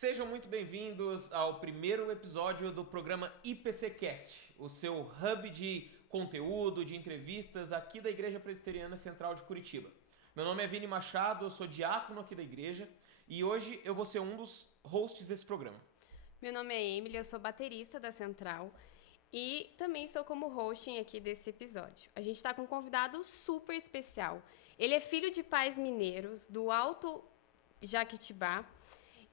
Sejam muito bem-vindos ao primeiro episódio do programa IPCcast, o seu hub de conteúdo, de entrevistas aqui da Igreja Presbiteriana Central de Curitiba. Meu nome é Vini Machado, eu sou diácono aqui da igreja e hoje eu vou ser um dos hosts desse programa. Meu nome é Emily, eu sou baterista da Central e também sou como hosting aqui desse episódio. A gente está com um convidado super especial. Ele é filho de pais mineiros do Alto Jequitibá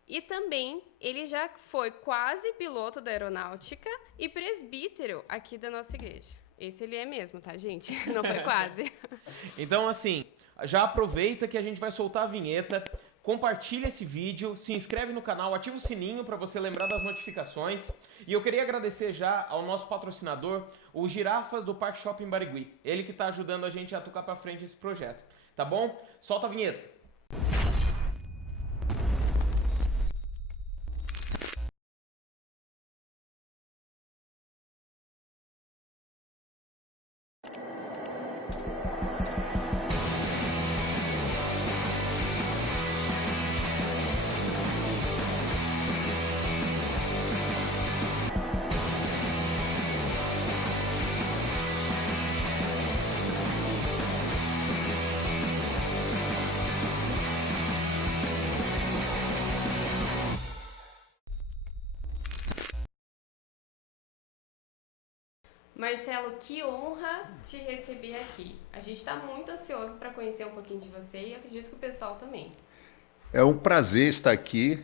e também ele já foi quase piloto da aeronáutica e presbítero aqui da nossa igreja. Esse ele é mesmo, tá, gente? Não foi quase. Então, assim, já aproveita que a gente vai soltar a vinheta, compartilha esse vídeo, se inscreve no canal, ativa o sininho para você lembrar das notificações. E eu queria agradecer já ao nosso patrocinador, o Girafas do Parque Shopping Barigui. Ele que está ajudando a gente a tocar para frente esse projeto. Tá bom? Solta a vinheta. Marcelo, que honra te receber aqui. A gente está muito ansioso para conhecer um pouquinho de você e acredito que o pessoal também. É um prazer estar aqui.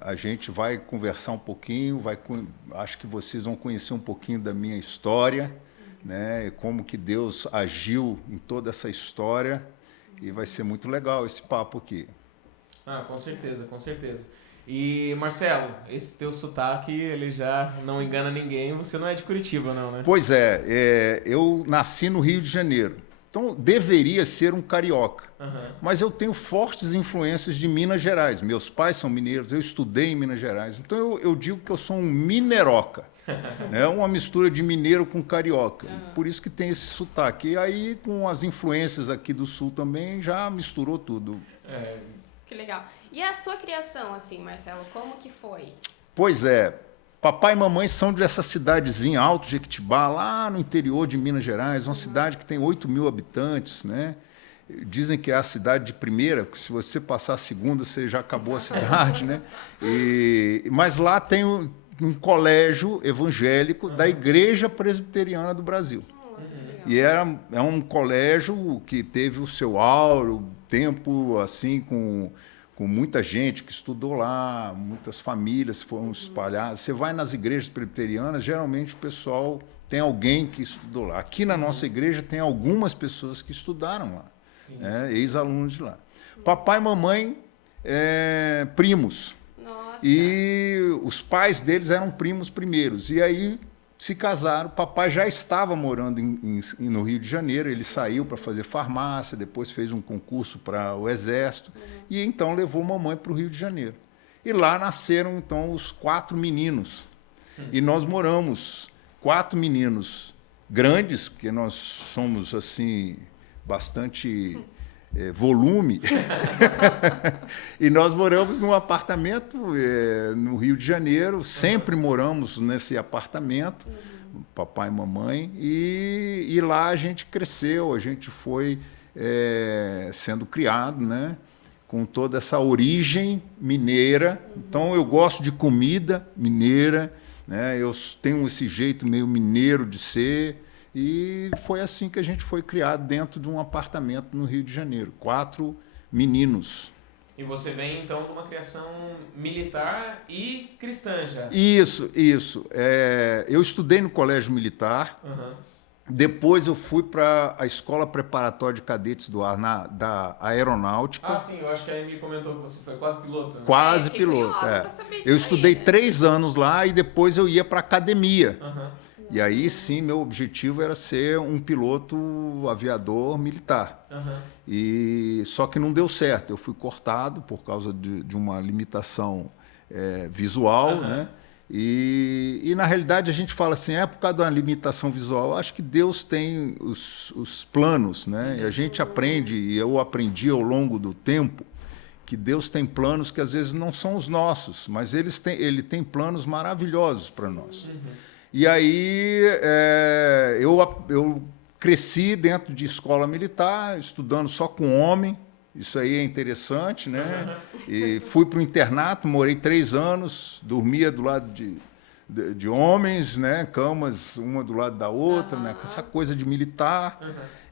A gente vai conversar um pouquinho, acho que vocês vão conhecer um pouquinho da minha história, né? Como que Deus agiu em toda essa história. E vai ser muito legal esse papo aqui. Ah, com certeza, com certeza. E, Marcelo, esse teu sotaque, ele já não engana ninguém. Você não é de Curitiba, não, né? Pois eu nasci no Rio de Janeiro. Então, deveria ser um carioca. Mas eu tenho fortes influências de Minas Gerais. Meus pais são mineiros, eu estudei em Minas Gerais. Então, eu digo que eu sou um mineroca. Né? Uma mistura de mineiro com carioca. Por isso que tem esse sotaque. E aí, com as influências aqui do Sul também, já misturou tudo. Que legal. E a sua criação, assim, Marcelo, como que foi? Pois é. Papai e mamãe são dessa cidadezinha, Alto Jequitibá, lá no interior de Minas Gerais, uma cidade que tem 8 mil habitantes, né? Dizem que é a cidade de primeira, que se você passar a segunda, você já acabou a cidade, né? Mas lá tem um colégio evangélico da Igreja Presbiteriana do Brasil. Nossa, que legal. E é um colégio que teve o seu áureo, tempo assim, com muita gente que estudou lá, muitas famílias foram espalhadas. Você vai nas igrejas presbiterianas, geralmente o pessoal tem alguém que estudou lá. Aqui na nossa igreja tem algumas pessoas que estudaram lá, né, ex-alunos de lá. Papai e mamãe, primos. Nossa. E os pais deles eram primos primeiros. E aí se casaram. Papai já estava morando no Rio de Janeiro, ele saiu para fazer farmácia, depois fez um concurso para o Exército, e então levou mamãe para o Rio de Janeiro. E lá nasceram, então, os 4 meninos. E nós moramos, 4 meninos grandes, porque nós somos, assim, bastante volume, e nós moramos num apartamento no Rio de Janeiro, sempre moramos nesse apartamento, papai e mamãe, e lá a gente cresceu, a gente foi sendo criado, né, com toda essa origem mineira. Então eu gosto de comida mineira, né, eu tenho esse jeito meio mineiro de ser. E foi assim que a gente foi criado dentro de um apartamento no Rio de Janeiro. 4 meninos. E você vem, então, de uma criação militar e cristã já. Isso. Eu estudei no colégio militar. Depois eu fui para a Escola Preparatória de Cadetes do Ar, da Aeronáutica. Ah, sim, eu acho que a Emily comentou que você foi quase piloto, né? Quase fiquei piloto. curiosa pra saber disso Eu estudei aí, né? 3 anos lá e depois eu ia para a academia. E aí, sim, meu objetivo era ser um piloto aviador militar. Só que não deu certo. Eu fui cortado por causa de uma limitação visual, né? E, na realidade, a gente fala assim, por causa da limitação visual. Eu acho que Deus tem os planos, né? E a gente aprende, e eu aprendi ao longo do tempo, que Deus tem planos que às vezes não são os nossos, mas Ele tem planos maravilhosos para nós. E aí eu cresci dentro de escola militar, estudando só com homem. Isso aí é interessante, né? E fui para o internato, morei 3 anos, dormia do lado de homens, né? Camas uma do lado da outra, né? Essa coisa de militar.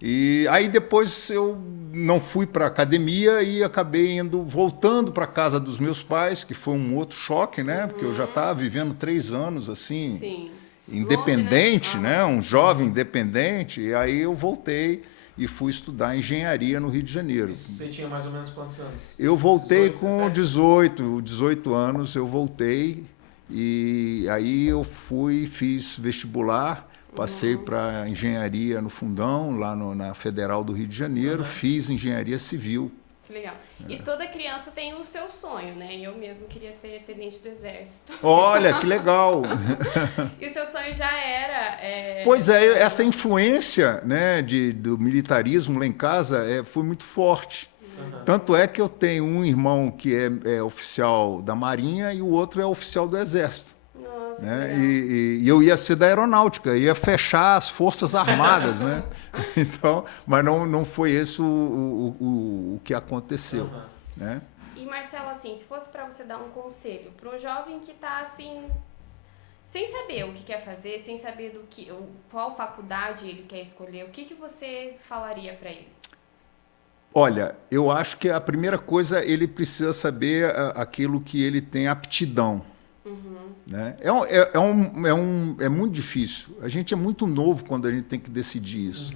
E aí depois eu não fui para a academia e acabei voltando para a casa dos meus pais, que foi um outro choque, né? Porque eu já estava vivendo 3 anos assim, Sim. independente, Longe, né? né? Um jovem independente. E aí eu voltei e fui estudar engenharia no Rio de Janeiro. Você tinha mais ou menos quantos anos? Eu voltei 18, com 18 anos, eu voltei e aí eu fiz vestibular, passei para engenharia no Fundão, lá na Federal do Rio de Janeiro, fiz engenharia civil. Que legal. E toda criança tem o seu sonho, né? Eu mesmo queria ser tenente do exército. Olha, que legal! E o seu sonho já era... Pois é, essa influência, né, do militarismo lá em casa foi muito forte. Tanto é que eu tenho um irmão que é oficial da Marinha e o outro é oficial do Exército. Nossa, Né? que legal. E eu ia ser da Aeronáutica, ia fechar as Forças Armadas, né? Então, mas não foi esse o que aconteceu, né? E Marcelo, assim, se fosse para você dar um conselho para um jovem que está assim, sem saber o que quer fazer, sem saber qual faculdade ele quer escolher, o que você falaria para ele? Olha, eu acho que a primeira coisa, ele precisa saber aquilo que ele tem aptidão. Né? É muito difícil. A gente é muito novo quando a gente tem que decidir isso.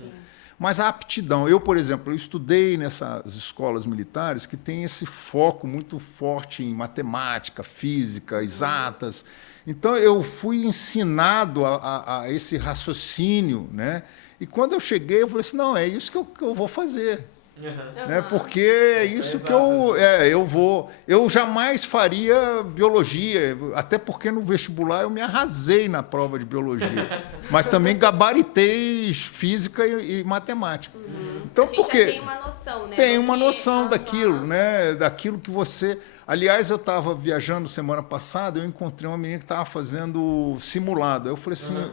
Mas a aptidão, por exemplo, eu estudei nessas escolas militares que tem esse foco muito forte em matemática, física, exatas. Então, eu fui ensinado a esse raciocínio, né? E quando eu cheguei, eu falei assim, não, é isso que eu vou fazer. Né? Porque é isso que eu vou... Eu jamais faria biologia, até porque no vestibular eu me arrasei na prova de biologia. Mas também gabaritei física e matemática. Então, a gente porque já tem uma noção, né? tem uma noção daquilo, né? Daquilo que você... Aliás, eu estava viajando semana passada, eu encontrei uma menina que estava fazendo simulado. Eu falei assim...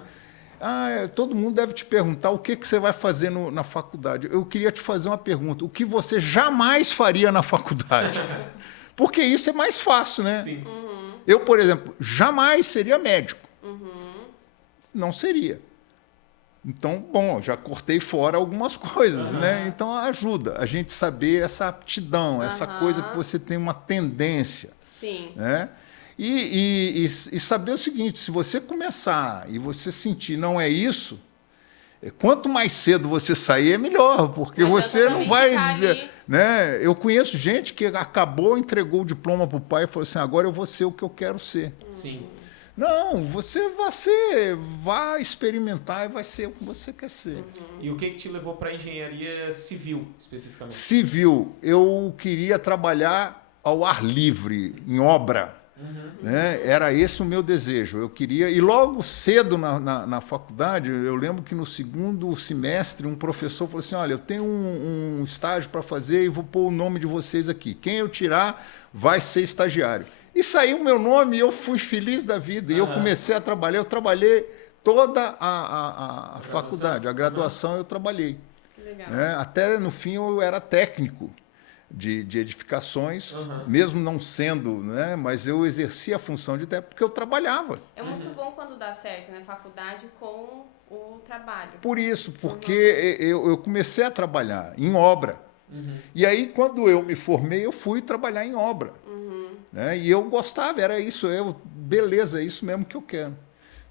todo mundo deve te perguntar o que você vai fazer na faculdade. Eu queria te fazer uma pergunta. O que você jamais faria na faculdade? Porque isso é mais fácil, né? Sim. Eu, por exemplo, jamais seria médico. Não seria. Então, bom, já cortei fora algumas coisas, né? Então, ajuda a gente saber essa aptidão, essa coisa que você tem uma tendência. Sim. Né? E saber o seguinte, se você começar e você sentir não é isso, quanto mais cedo você sair é melhor, porque você não vai... Né? Eu conheço gente que entregou o diploma para o pai e falou assim, agora eu vou ser o que eu quero ser. Sim. Não, você vai experimentar e vai ser o que você quer ser. E o que te levou para a engenharia civil, especificamente? Civil, eu queria trabalhar ao ar livre, em obra. Né? Era esse o meu desejo. Eu queria... E logo cedo na faculdade, eu lembro que no 2º semestre, um professor falou assim, olha, eu tenho um estágio para fazer e vou pôr o nome de vocês aqui. Quem eu tirar vai ser estagiário. E saiu o meu nome e eu fui feliz da vida. E eu comecei a trabalhar. Eu trabalhei toda a faculdade, a graduação eu trabalhei. Legal. Né? Até no fim eu era técnico de edificações, mesmo não sendo, né? Mas eu exercia a função de técnico porque eu trabalhava. É muito bom quando dá certo, né? Faculdade com o trabalho. Por isso, porque eu comecei a trabalhar em obra. E aí, quando eu me formei, eu fui trabalhar em obra. Né? E eu gostava, era isso, beleza, é isso mesmo que eu quero.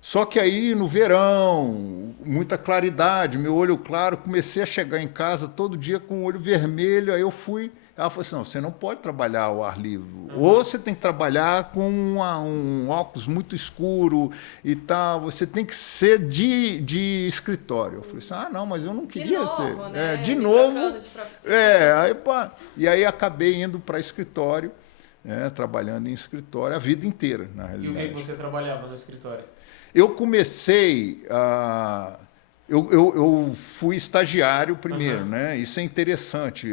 Só que aí, no verão, muita claridade, meu olho claro, comecei a chegar em casa todo dia com o olho vermelho, aí eu fui... Ela falou assim, não, você não pode trabalhar ao ar livre. Ou você tem que trabalhar com um óculos muito escuro e tal, você tem que ser de escritório. Eu falei assim, não, mas eu não queria ser. Né? De novo. De e aí acabei indo para escritório, né, trabalhando em escritório a vida inteira, na realidade. E o que você trabalhava no escritório? Eu comecei Eu fui estagiário primeiro, né? Isso é interessante.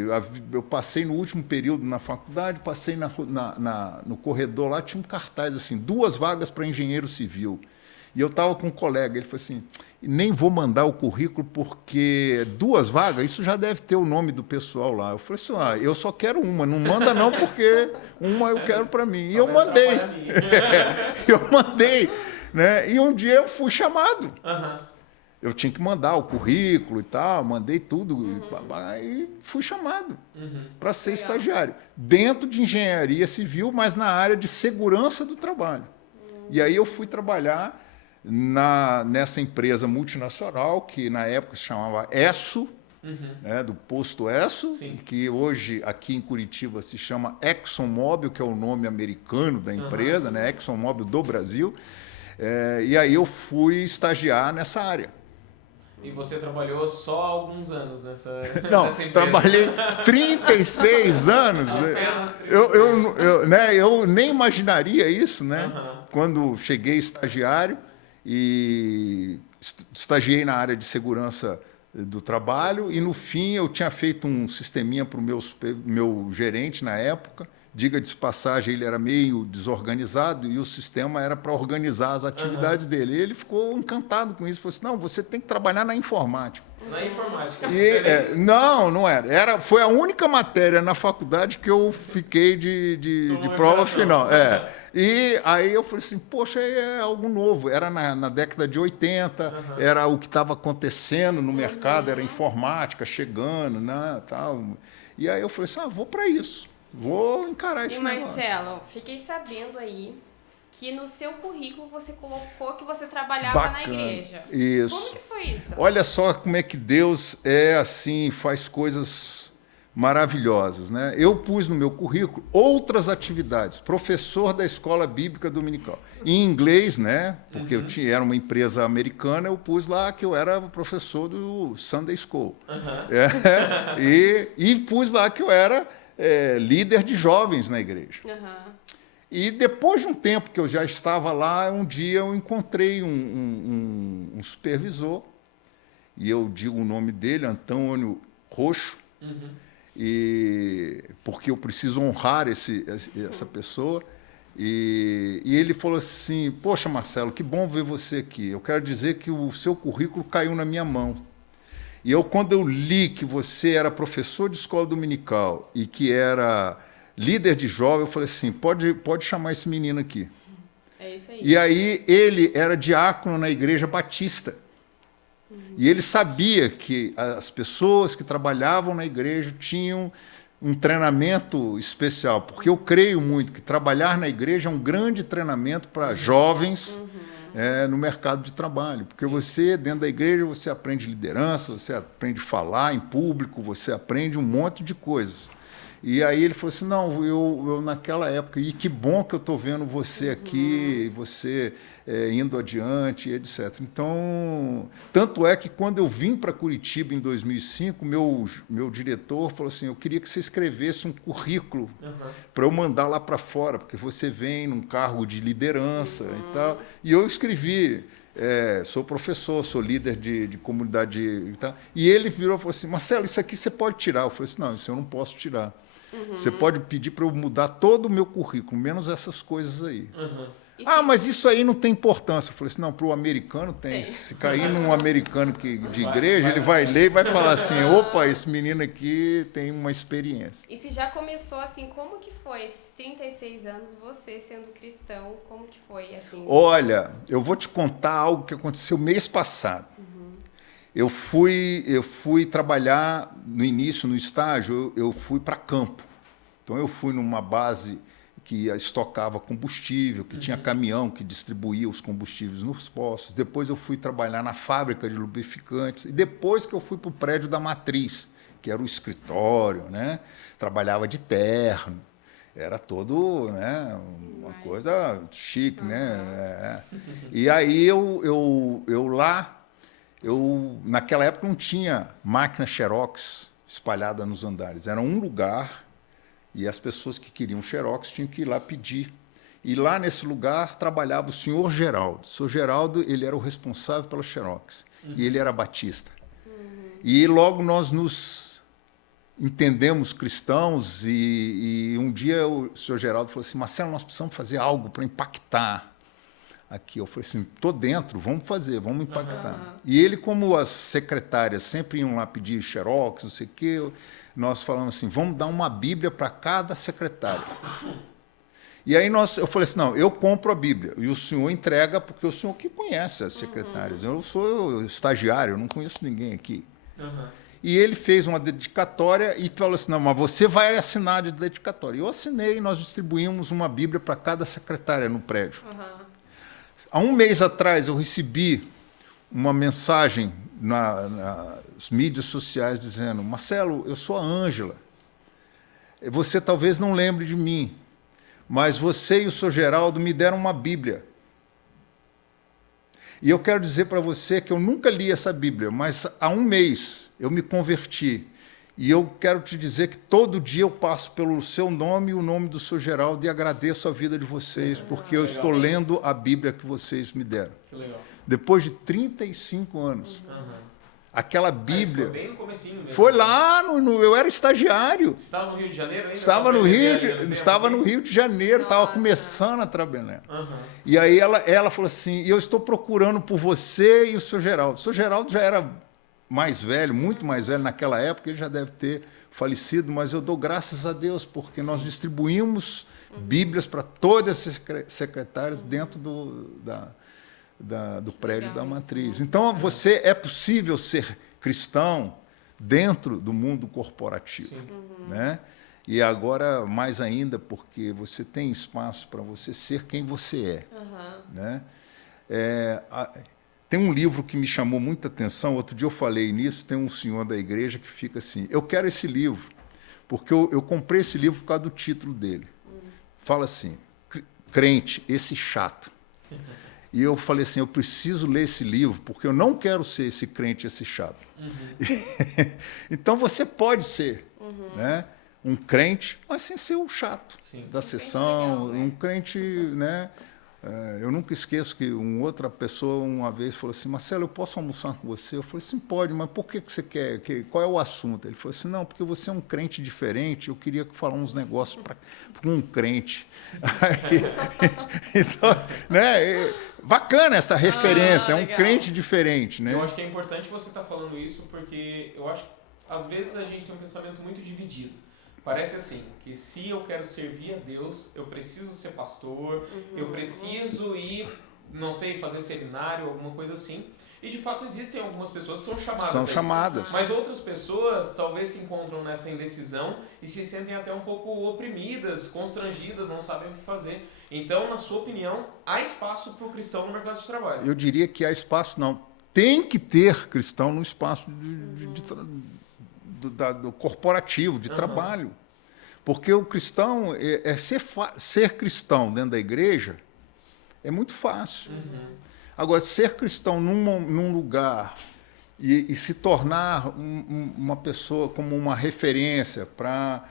Eu passei no último período na faculdade, passei no corredor lá, tinha um cartaz assim, 2 vagas para engenheiro civil. E eu estava com um colega, ele falou assim, nem vou mandar o currículo porque 2 vagas, isso já deve ter o nome do pessoal lá. Eu falei assim, eu só quero uma, não manda não porque uma eu quero para mim. E eu mandei. Eu mandei, né? E um dia eu fui chamado. Eu tinha que mandar o currículo e tal, mandei tudo e fui chamado para ser estagiário. Dentro de engenharia civil, mas na área de segurança do trabalho. E aí eu fui trabalhar nessa empresa multinacional, que na época se chamava ESSO, né, do posto ESSO, que hoje aqui em Curitiba se chama ExxonMobil, que é o nome americano da empresa, né, ExxonMobil do Brasil. E aí eu fui estagiar nessa área. E você trabalhou só alguns anos nessa empresa? Trabalhei 36 anos. Eu nem imaginaria isso, né? Quando cheguei estagiário e estagiei na área de segurança do trabalho e, no fim, eu tinha feito um sisteminha para o meu gerente na época. Diga-se de passagem, ele era meio desorganizado e o sistema era para organizar as atividades dele. E ele ficou encantado com isso. Falou assim, não, você tem que trabalhar na informática. Na informática? Não era. Foi a única matéria na faculdade que eu fiquei de prova final. E aí eu falei assim, poxa, é algo novo. Era na década de 80, era o que estava acontecendo no mercado, era informática chegando, né, tal. E aí eu falei assim, vou para isso. Vou encarar esse negócio. E Marcelo, fiquei sabendo aí que no seu currículo você colocou que você trabalhava na igreja. Isso. Como que foi isso? Olha só como é que Deus é assim, faz coisas maravilhosas, né? Eu pus no meu currículo outras atividades, professor da escola bíblica dominical. Em inglês, né? Porque era uma empresa americana, eu pus lá que eu era professor do Sunday School. E pus lá que eu era líder de jovens na igreja. E depois de um tempo que eu já estava lá, um dia eu encontrei um supervisor, e eu digo o nome dele, Antônio Roxo, porque eu preciso honrar essa pessoa. E ele falou assim, poxa, Marcelo, que bom ver você aqui. Eu quero dizer que o seu currículo caiu na minha mão. E quando eu li que você era professor de escola dominical e que era líder de jovem, eu falei assim, pode chamar esse menino aqui. É isso aí. E aí ele era diácono na Igreja Batista. E ele sabia que as pessoas que trabalhavam na igreja tinham um treinamento especial, porque eu creio muito que trabalhar na igreja é um grande treinamento para jovens no mercado de trabalho, porque você, dentro da igreja, você aprende liderança, você aprende a falar em público, você aprende um monte de coisas. E aí ele falou assim, não, eu naquela época, e que bom que eu estou vendo você aqui, você indo adiante, etc. Então, tanto é que quando eu vim para Curitiba em 2005, meu diretor falou assim, eu queria que você escrevesse um currículo para eu mandar lá para fora, porque você vem num cargo de liderança e tal. E eu escrevi, sou professor, sou líder de comunidade e tal. E ele virou e falou assim, Marcelo, isso aqui você pode tirar. Eu falei assim, não, isso eu não posso tirar. Você pode pedir para eu mudar todo o meu currículo, menos essas coisas aí. Mas isso aí não tem importância. Eu falei assim, não, para o americano tem. Se cair num americano de igreja, ele vai ler e vai falar assim, opa, esse menino aqui tem uma experiência. E se já começou assim, como que foi esses 36 anos, você sendo cristão, como que foi assim? Olha, eu vou te contar algo que aconteceu mês passado. Eu fui trabalhar no início, no estágio, eu fui para campo. Então, eu fui numa base que estocava combustível, que tinha caminhão que distribuía os combustíveis nos postos. Depois, eu fui trabalhar na fábrica de lubrificantes. E depois que eu fui para o prédio da matriz, que era o escritório, né? Trabalhava de terno. Era todo, né, uma coisa chique, né? E aí, naquela época não tinha máquina Xerox espalhada nos andares. Era um lugar e as pessoas que queriam Xerox tinham que ir lá pedir. E lá nesse lugar trabalhava o senhor Geraldo. O senhor Geraldo, ele era o responsável pela Xerox. e ele era batista. E logo nós nos entendemos cristãos e um dia o senhor Geraldo falou assim, Marcelo, nós precisamos fazer algo para impactar aqui. Eu falei assim, estou dentro, vamos fazer, vamos impactar. E ele, como as secretárias sempre iam lá pedir xerox, não sei o quê, nós falamos assim, vamos dar uma Bíblia para cada secretária. E aí eu falei assim, não, eu compro a Bíblia e o senhor entrega, porque o senhor que conhece as secretárias. Eu sou estagiário, eu não conheço ninguém aqui. E ele fez uma dedicatória e falou assim, não, mas você vai assinar de dedicatória. Eu assinei e nós distribuímos uma Bíblia para cada secretária no prédio. Há um mês atrás eu recebi uma mensagem nas mídias sociais dizendo, Marcelo, eu sou a Ângela. Você talvez não lembre de mim, mas você e o senhor Geraldo me deram uma Bíblia. E eu quero dizer para você que eu nunca li essa Bíblia, mas há um mês eu me converti. E eu quero te dizer que todo dia eu passo pelo seu nome e o nome do senhor Geraldo e agradeço a vida de vocês, porque eu estou lendo a Bíblia que vocês me deram. Que legal. Depois de 35 anos. Aquela Bíblia... Foi bem no comecinho mesmo. Foi lá, eu era estagiário. Você estava no Rio de Janeiro ainda? Estava no Rio de Janeiro, estava começando a trabalhar. E aí ela falou assim, eu estou procurando por você e o senhor Geraldo. O senhor Geraldo já era mais velho, muito mais velho naquela época, ele já deve ter falecido, mas eu dou graças a Deus, porque nós distribuímos Bíblias para todas as secretárias dentro do prédio da Matriz. Então, é possível ser cristão dentro do mundo corporativo. Né? E agora, mais ainda, porque você tem espaço para você ser quem você é. Né? Tem um livro que me chamou muita atenção, outro dia eu falei nisso, tem um senhor da igreja que fica assim, eu quero esse livro, porque eu comprei esse livro por causa do título dele. Fala assim, crente, esse chato. E eu falei assim, eu preciso ler esse livro, porque eu não quero ser esse crente, esse chato. Então você pode ser né, um crente, mas sem ser o chato da sessão, legal, né? Um crente... Né, eu nunca esqueço que uma outra pessoa uma vez falou assim, Marcelo, eu posso almoçar com você? Eu falei assim, pode, mas por que você quer? Qual é o assunto? Ele falou assim, não, porque você é um crente diferente, eu queria falar uns negócios para um crente. Aí, então, né, bacana essa referência, é um crente diferente. Né? Eu acho que é importante você estar falando isso, porque eu acho que às vezes a gente tem um pensamento muito dividido. Parece assim, que se eu quero servir a Deus, eu preciso ser pastor, eu preciso ir, não sei, fazer seminário, alguma coisa assim. E de fato existem algumas pessoas que são chamadas. São chamadas. Mas outras pessoas talvez se encontram nessa indecisão e se sentem até um pouco oprimidas, constrangidas, não sabem o que fazer. Então, na sua opinião, há espaço para o cristão no mercado de trabalho? Eu diria que há espaço, não. Tem que ter cristão no espaço do corporativo, de trabalho. Porque o cristão, ser cristão dentro da igreja é muito fácil. Agora, ser cristão num lugar e se tornar uma pessoa como uma referência para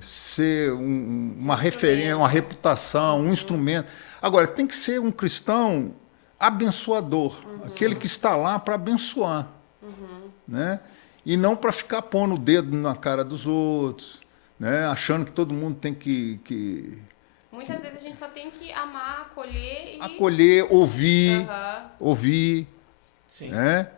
ser uma referência, uma reputação, um instrumento. Agora, tem que ser um cristão abençoador, aquele que está lá para abençoar. Né? E não para ficar pondo o dedo na cara dos outros, né? Achando que todo mundo tem que... Muitas vezes a gente só tem que amar, acolher e... Acolher, ouvir, Sim. Né?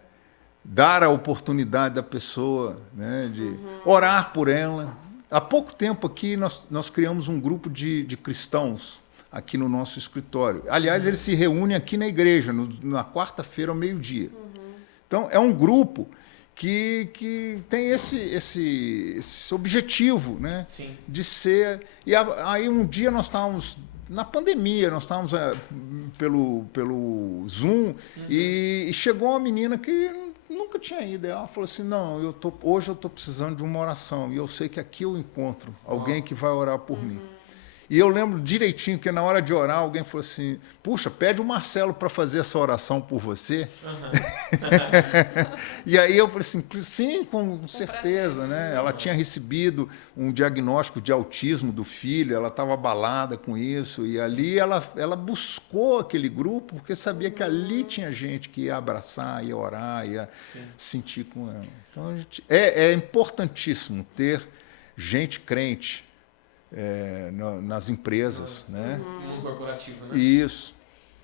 Dar a oportunidade da pessoa, né? De orar por ela. Há pouco tempo aqui nós criamos um grupo de cristãos aqui no nosso escritório. Aliás, eles se reúnem aqui na igreja, na quarta-feira ao meio-dia. Então, é um grupo que tem esse objetivo, né? Sim. De ser... E aí um dia nós estávamos, na pandemia, nós estávamos pelo Zoom, e chegou uma menina que nunca tinha ido. Ela falou assim, não, hoje eu estou precisando de uma oração, e eu sei que aqui eu encontro alguém que vai orar por mim. E eu lembro direitinho que na hora de orar, alguém falou assim, puxa, pede o Marcelo para fazer essa oração por você. E aí eu falei assim, sim, com certeza. Né? Ela tinha recebido um diagnóstico de autismo do filho, ela estava abalada com isso, e ali ela buscou aquele grupo, porque sabia que ali tinha gente que ia abraçar, ia orar, ia sentir com ela. Então, é importantíssimo ter gente crente nas empresas, né? No mundo corporativo, né? Isso.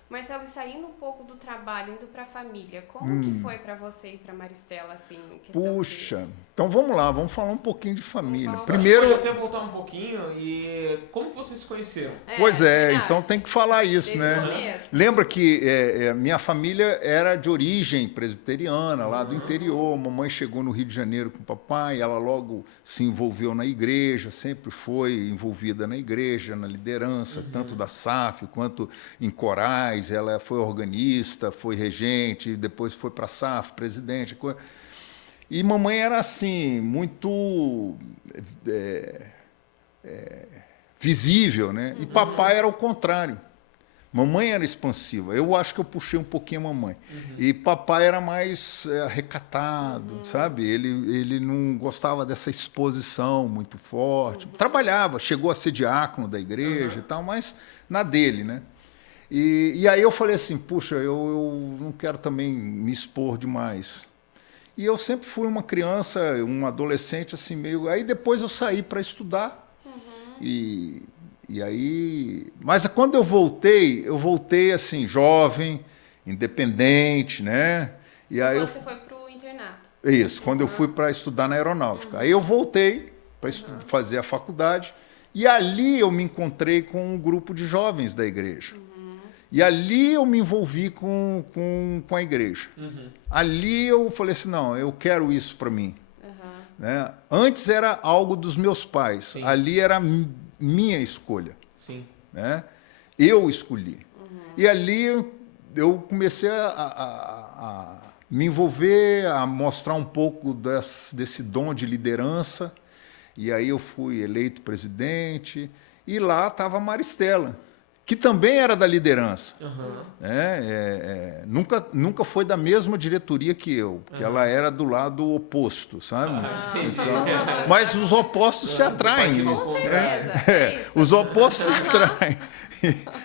Marcelo, saindo um pouco do trabalho, indo para a família, como que foi para você e para Maristela, assim? Puxa, então vamos lá, vamos falar um pouquinho de família. Primeiro, pode até voltar um pouquinho e como que vocês se conheceram? Pois é, então tem que falar isso, né? Lembra que minha família era de origem presbiteriana, lá do interior. Mamãe chegou no Rio de Janeiro com o papai, ela logo se envolveu na igreja, sempre foi envolvida na igreja, na liderança, tanto da SAF quanto em corais. Ela foi organista, foi regente, depois foi para a SAF, presidente. E mamãe era assim, muito visível, né? E papai era o contrário. Mamãe era expansiva. Eu acho que eu puxei um pouquinho a mamãe. E papai era mais recatado, sabe? Ele não gostava dessa exposição muito forte. Trabalhava, chegou a ser diácono da igreja e tal, mas na dele, né? E aí eu falei assim, puxa, eu não quero também me expor demais. E eu sempre fui uma criança, um adolescente assim meio... Aí depois eu saí para estudar. E aí... Mas quando eu voltei assim, jovem, independente, né? E aí você foi para o internato. Isso, quando eu fui para estudar na aeronáutica. Aí eu voltei para fazer a faculdade. E ali eu me encontrei com um grupo de jovens da igreja. E ali eu me envolvi com a igreja. Ali eu falei assim, não, eu quero isso para mim. Né? Antes era algo dos meus pais. Sim. Ali era minha escolha. Sim. Né? Eu escolhi. E ali eu comecei a me envolver, a mostrar um pouco desse dom de liderança. E aí eu fui eleito presidente. E lá estava a Maristela, que também era da liderança. Nunca foi da mesma diretoria que eu, porque ela era do lado oposto, sabe? Então, mas os opostos se atraem. Com certeza. Os opostos se atraem.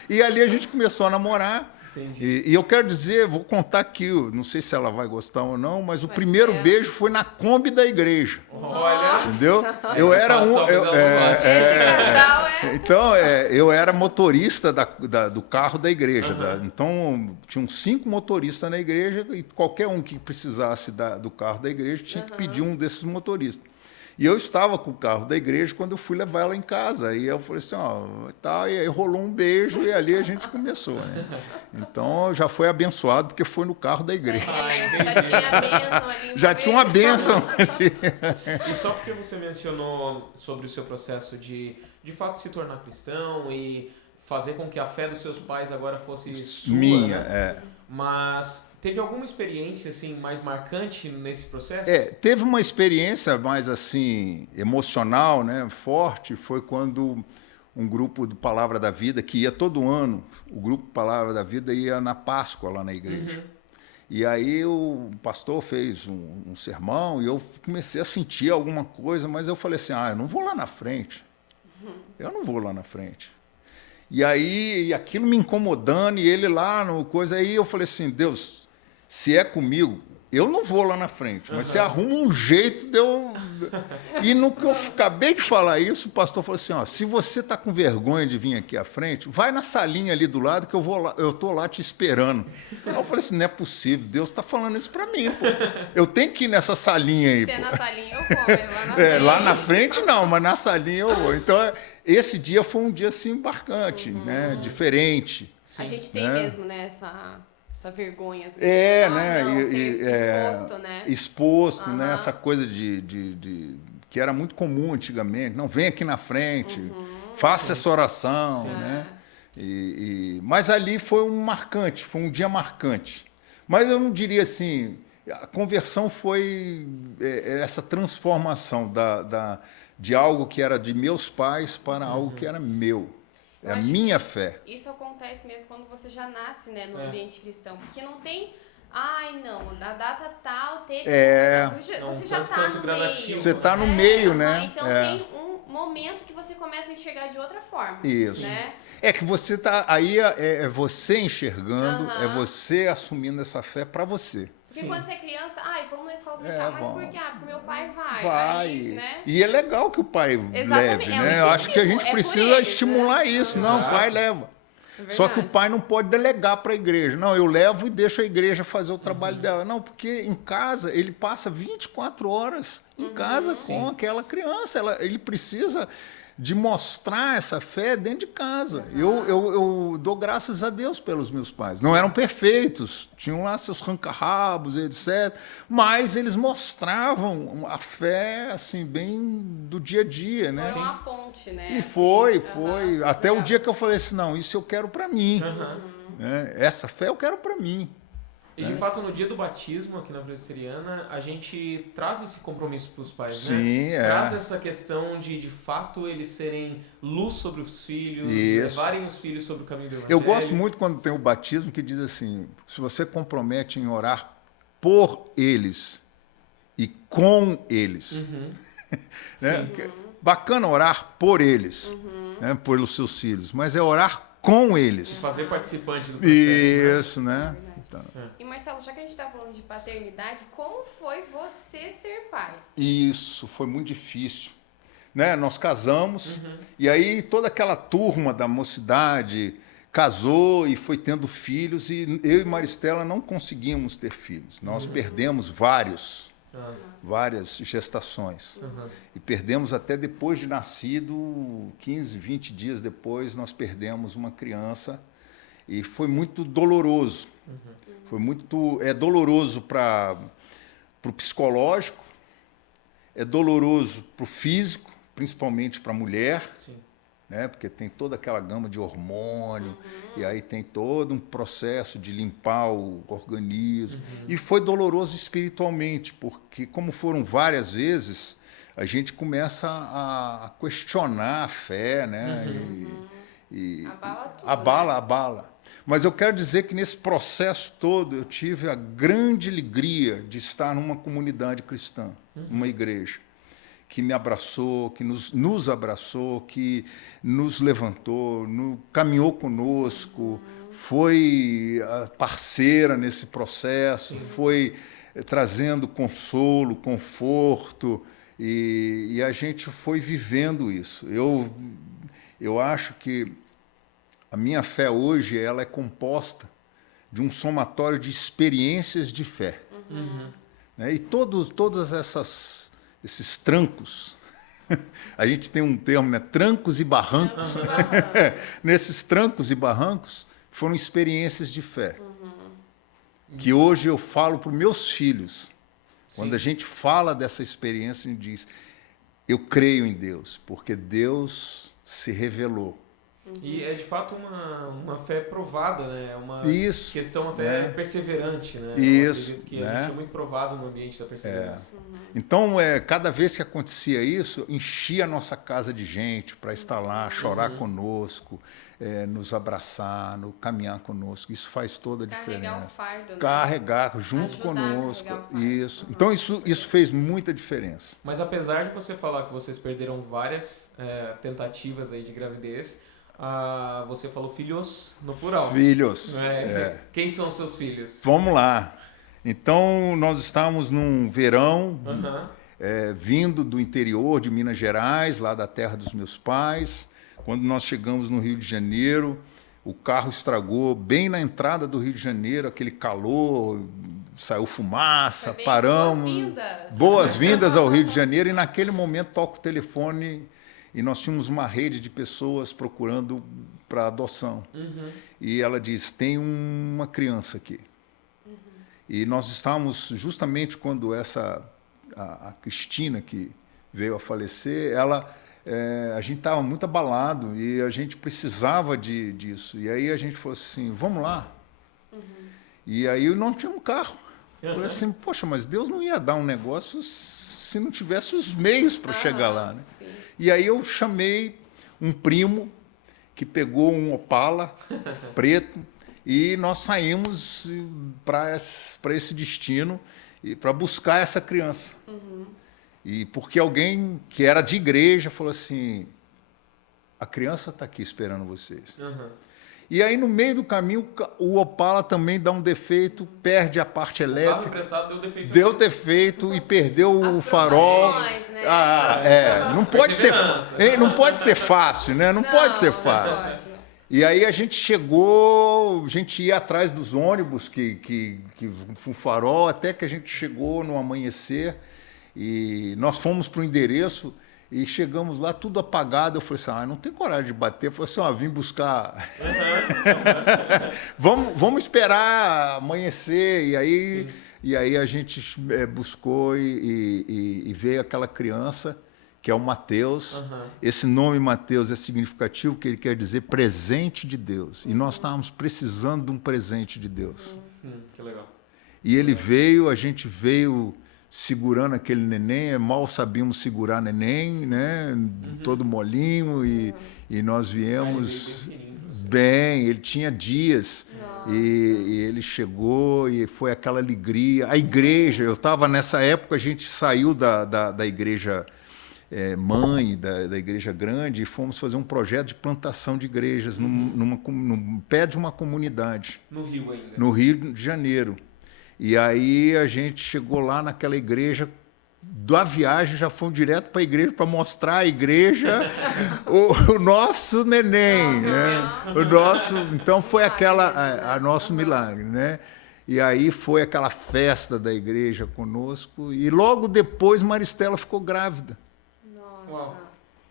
E ali a gente começou a namorar. E eu quero dizer, vou contar aqui, não sei se ela vai gostar ou não, mas o primeiro beijo foi na Kombi da igreja. Olha! Entendeu? Eu era Esse casal Então, eu era motorista do carro da igreja. Então, tinham 5 motoristas na igreja e qualquer um que precisasse do carro da igreja tinha que pedir um desses motoristas. E eu estava com o carro da igreja quando eu fui levar ela em casa. E eu falei assim, e aí rolou um beijo e ali a gente começou. Né? Então, já foi abençoado porque foi no carro da igreja. Já tinha a bênção ali. Já tinha uma bênção ali. E só porque você mencionou sobre o seu processo de fato se tornar cristão e fazer com que a fé dos seus pais agora fosse sua, minha, né? Mas teve alguma experiência assim mais marcante nesse processo? Teve uma experiência mais assim emocional, né, forte, foi quando um grupo do Palavra da Vida, que ia todo ano, o grupo Palavra da Vida ia na Páscoa lá na igreja. E aí o pastor fez um sermão e eu comecei a sentir alguma coisa, mas eu falei assim, eu não vou lá na frente. Eu não vou lá na frente. E aí aquilo me incomodando e ele lá no coisa, aí eu falei assim, Deus, se é comigo, eu não vou lá na frente, mas você arruma um jeito de eu... E no que eu acabei de falar isso, o pastor falou assim, se você está com vergonha de vir aqui à frente, vai na salinha ali do lado que eu estou lá te esperando. Aí eu falei assim, não é possível, Deus está falando isso para mim, pô. Eu tenho que ir nessa salinha aí, Se pô. é na salinha, eu vou, mas lá na frente... Lá na frente não, mas na salinha eu vou. Então, esse dia foi um dia assim, marcante, né? Diferente. Sim. A gente tem mesmo, né, essa vergonha. Assim, né? Exposto, né? Exposto, né? Essa coisa que era muito comum antigamente. Não, vem aqui na frente, faça essa oração, né? Mas ali foi um dia marcante. Mas eu não diria assim, a conversão foi essa transformação de algo que era de meus pais para algo que era meu. é a minha fé. Isso acontece mesmo quando você já nasce, né, no É. ambiente cristão. Porque não tem... Ai, não, na data tal teve... Você já tanto tá quanto no gradativo, meio. Você tá no meio, né? Então tem um momento que você começa a enxergar de outra forma. Isso. Né? É que você tá aí, é você enxergando, é Aham. você assumindo essa fé para você. Porque Sim. quando você é criança, vamos na escola militar, mas vamos. por quê? Porque meu pai vai. Vai. Aí, né? E é legal que o pai Exatamente, leve, é um né? Eu acho que a gente incentivo, é por precisa eles, estimular né? isso. Exato. Não, o pai leva. É Só que o verdade. pai não pode delegar para a igreja. Não, eu levo e deixo a igreja fazer o trabalho dela. Não, porque em casa ele passa 24 horas em casa com aquela criança. Ele precisa de mostrar essa fé dentro de casa. Eu dou graças a Deus pelos meus pais. Não eram perfeitos, tinham lá seus ranca-rabos, etc. Mas eles mostravam a fé assim bem do dia a dia, né? Foi uma ponte, né? E assim, foi. aham. Até o Legal. dia que eu falei assim, não, isso eu quero para mim. Né? Essa fé eu quero para mim. E de fato, no dia do batismo, aqui na presbiteriana, a gente traz esse compromisso para os pais, Sim, né? Traz essa questão de fato, eles serem luz sobre os filhos, Isso. levarem os filhos sobre o caminho do evangelho. Eu gosto muito quando tem o batismo que diz assim, se você compromete em orar por eles e com eles. Né? Bacana orar por eles, né? Pelos seus filhos, mas é orar com eles. Fazer participante do processo. Isso, né? Verdade. Então, E Marcelo, já que a gente está falando de paternidade, como foi você ser pai? isso foi muito difícil. Né? Nós casamos, e aí toda aquela turma da mocidade casou e foi tendo filhos, e eu e Maristela não conseguimos ter filhos. Nós perdemos várias gestações. E perdemos até depois de nascido, 15, 20 dias depois, nós perdemos uma criança, e foi muito doloroso. É doloroso para o psicológico, é doloroso para o físico, principalmente para a mulher, Sim. né? Porque tem toda aquela gama de hormônio, e aí tem todo um processo de limpar o organismo. E foi doloroso espiritualmente, porque como foram várias vezes, a gente começa a questionar a fé, né? E Abala tudo, abala. Mas eu quero dizer que nesse processo todo eu tive a grande alegria de estar numa comunidade cristã, numa igreja, que me abraçou, que nos abraçou, que nos levantou, caminhou conosco, foi parceira nesse processo, foi trazendo consolo, conforto, e a gente foi vivendo isso. Eu acho que a minha fé hoje ela é composta de um somatório de experiências de fé. Né? E todas esses trancos, a gente tem um termo, né? Trancos e barrancos. Nesses trancos e barrancos foram experiências de fé. Que hoje eu falo para os meus filhos. Quando a gente fala dessa experiência, a gente diz, eu creio em Deus, porque Deus se revelou. E é de fato uma fé provada, né? Uma Isso, questão até né? perseverante, né? Isso, Eu acredito que né? a gente é muito provado no ambiente da perseverança. Então, cada vez que acontecia isso, enchia a nossa casa de gente para estar lá, chorar conosco, nos abraçar, caminhar conosco. Isso faz toda a diferença. Carregar o fardo, né? Carregar junto Ajudar a conosco. carregar o fardo. Isso. Então, isso fez muita diferença. Mas apesar de você falar que vocês perderam várias tentativas aí de gravidez, você falou filhos no plural. Filhos. Quem são os seus filhos? Vamos lá. Então, nós estávamos num verão, vindo do interior de Minas Gerais, lá da terra dos meus pais. Quando nós chegamos no Rio de Janeiro, o carro estragou bem na entrada do Rio de Janeiro, aquele calor, saiu fumaça, Foi bem paramos. boas-vindas. Boas-vindas ao Rio de Janeiro, e naquele momento toca o telefone e nós tínhamos uma rede de pessoas procurando para adoção. E ela diz, tem uma criança aqui. E nós estávamos, justamente quando a Cristina, que veio a falecer, a gente estava muito abalado e a gente precisava disso. E aí a gente falou assim, vamos lá. E aí não tinha um carro. Eu falei assim, poxa, mas Deus não ia dar um negócio se não tivesse os meios para chegar lá. Né? Sim. E aí eu chamei um primo que pegou um Opala preto e nós saímos para esse destino e para buscar essa criança. E porque alguém que era de igreja falou assim, a criança está aqui esperando vocês. E aí, no meio do caminho, o Opala também dá um defeito, perde a parte elétrica. O carro emprestado deu defeito. Deu defeito e perdeu o farol. Né? Não pode ser fácil, né? Não pode ser fácil. E aí a gente chegou, a gente ia atrás dos ônibus que com farol, até que a gente chegou no amanhecer e nós fomos para o endereço. E chegamos lá, tudo apagado. Eu falei assim, não tem coragem de bater. Eu falei assim, vim buscar. vamos esperar amanhecer. E aí a gente buscou e veio aquela criança, que é o Mateus. Esse nome Mateus é significativo, que ele quer dizer presente de Deus. E nós estávamos precisando de um presente de Deus. Que legal. E ele veio, a gente veio segurando aquele neném, mal sabíamos segurar neném, né? Todo molinho, e nós viemos bem, ele tinha dias, e ele chegou, e foi aquela alegria. A igreja, eu estava nessa época, a gente saiu da igreja mãe, da igreja grande, e fomos fazer um projeto de plantação de igrejas no pé de uma comunidade. No Rio ainda? No Rio de Janeiro. E aí a gente chegou lá naquela igreja, da viagem já fomos direto para a igreja para mostrar à igreja o nosso neném, né? Então foi a nosso milagre, né? E aí foi aquela festa da igreja conosco e logo depois Maristela ficou grávida. Nossa.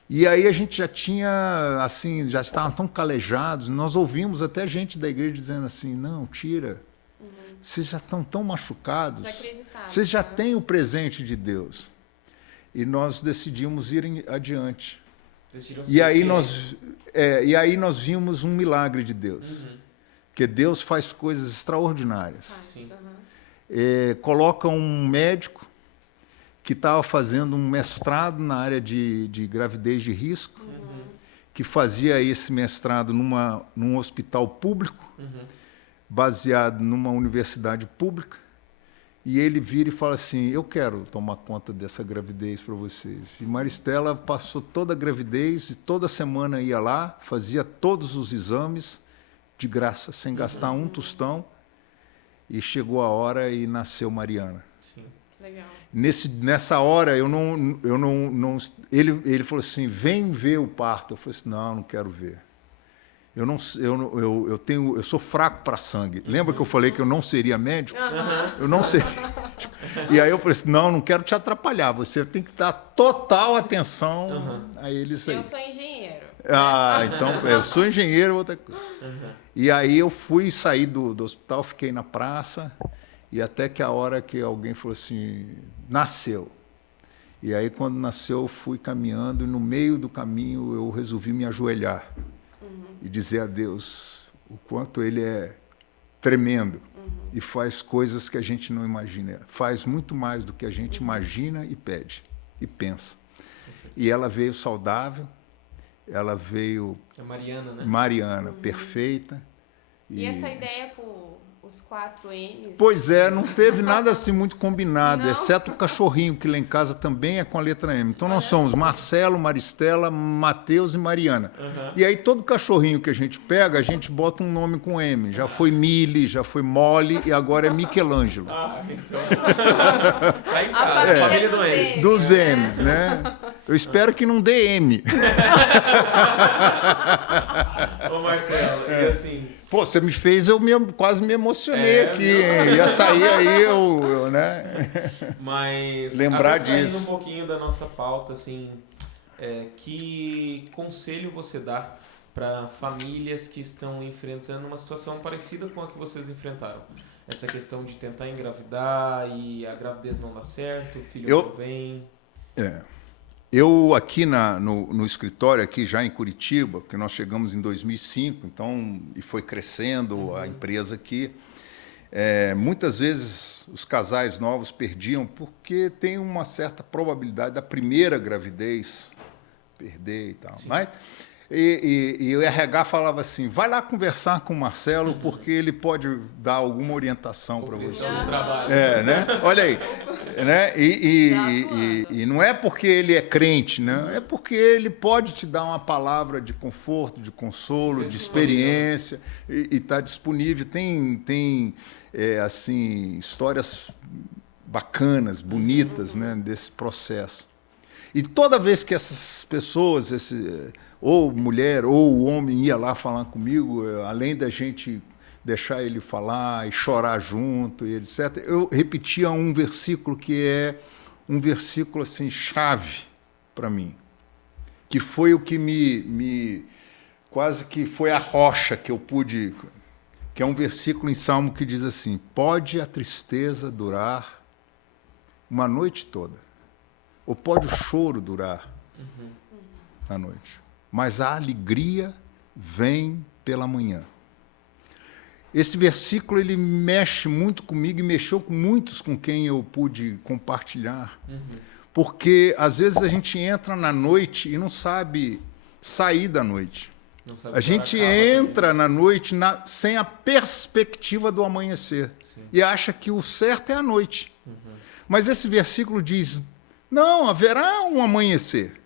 E aí a gente já tinha, assim, já estavam tão calejados, nós ouvimos até gente da igreja dizendo assim, não, tira. Vocês já estão tão machucados, vocês já têm o presente de Deus. E nós decidimos ir adiante. E aí nós vimos um milagre de Deus. Porque Deus faz coisas extraordinárias. Coloca um médico que estava fazendo um mestrado na área de gravidez de risco, que fazia esse mestrado num hospital público, baseado numa universidade pública, e ele vira e fala assim, eu quero tomar conta dessa gravidez para vocês. E Maristela passou toda a gravidez, e toda semana ia lá, fazia todos os exames, de graça, sem gastar um tostão, e chegou a hora e nasceu Mariana. Sim. Legal. Nessa hora, ele falou assim, vem ver o parto. Eu falei assim, não quero ver. Eu sou fraco para sangue. Lembra que eu falei que eu não seria médico? Eu não seria médico. E aí eu falei assim, não quero te atrapalhar. Você tem que dar total atenção a eles aí. Eu sou engenheiro. Então, eu sou engenheiro, outra coisa. E aí eu saí do hospital, fiquei na praça, e até que a hora que alguém falou assim, nasceu. E aí, quando nasceu, eu fui caminhando, e no meio do caminho eu resolvi me ajoelhar. E dizer a Deus o quanto Ele é tremendo e faz coisas que a gente não imagina. Faz muito mais do que a gente imagina e pede e pensa. E ela veio saudável, ela veio... É Mariana, né? Mariana, perfeita. E essa ideia por os 4 N's? Pois é, não teve nada assim muito combinado, Não? exceto o cachorrinho, que lá em casa também é com a letra M. Então nós somos Marcelo, Maristela, Mateus e Mariana. E aí todo cachorrinho que a gente pega, a gente bota um nome com M. Já foi Mili, já foi Molly e agora é Michelangelo. Então... Tá em casa, A família do M. Dos M's, né? Eu espero que não dê M. Ô Marcelo, e assim... Pô, você me fez, quase me emocionei aqui, hein? Ia sair aí, né? Mas, lembrar até saindo disso. um pouquinho da nossa pauta, assim, que conselho você dá para famílias que estão enfrentando uma situação parecida com a que vocês enfrentaram? Essa questão de tentar engravidar e a gravidez não dá certo, o filho não vem... Eu aqui no escritório, aqui já em Curitiba, porque nós chegamos em 2005, então, e foi crescendo a empresa aqui, muitas vezes os casais novos perdiam porque tem uma certa probabilidade da primeira gravidez perder e tal. Sim. Mas E o RH falava assim, vai lá conversar com o Marcelo, porque ele pode dar alguma orientação para você. No trabalho. Né? Olha aí. Né? E não é porque ele é crente, né? É porque ele pode te dar uma palavra de conforto, de consolo, de experiência, e está disponível. Tem assim, histórias bacanas, bonitas, né, desse processo. E toda vez que essas pessoas, ou mulher ou homem ia lá falar comigo, além da gente deixar ele falar e chorar junto e etc., eu repetia um versículo que é um versículo assim chave para mim, que foi o que me quase que foi a rocha que eu pude, que é um versículo em Salmo que diz assim: pode a tristeza durar uma noite toda, ou pode o choro durar a noite, mas a alegria vem pela manhã. Esse versículo ele mexe muito comigo e mexeu com muitos com quem eu pude compartilhar, porque às vezes a gente entra na noite e não sabe sair da noite. A gente entra na noite sem a perspectiva do amanhecer. Sim. E acha que o certo é a noite. Mas esse versículo diz, não, haverá um amanhecer.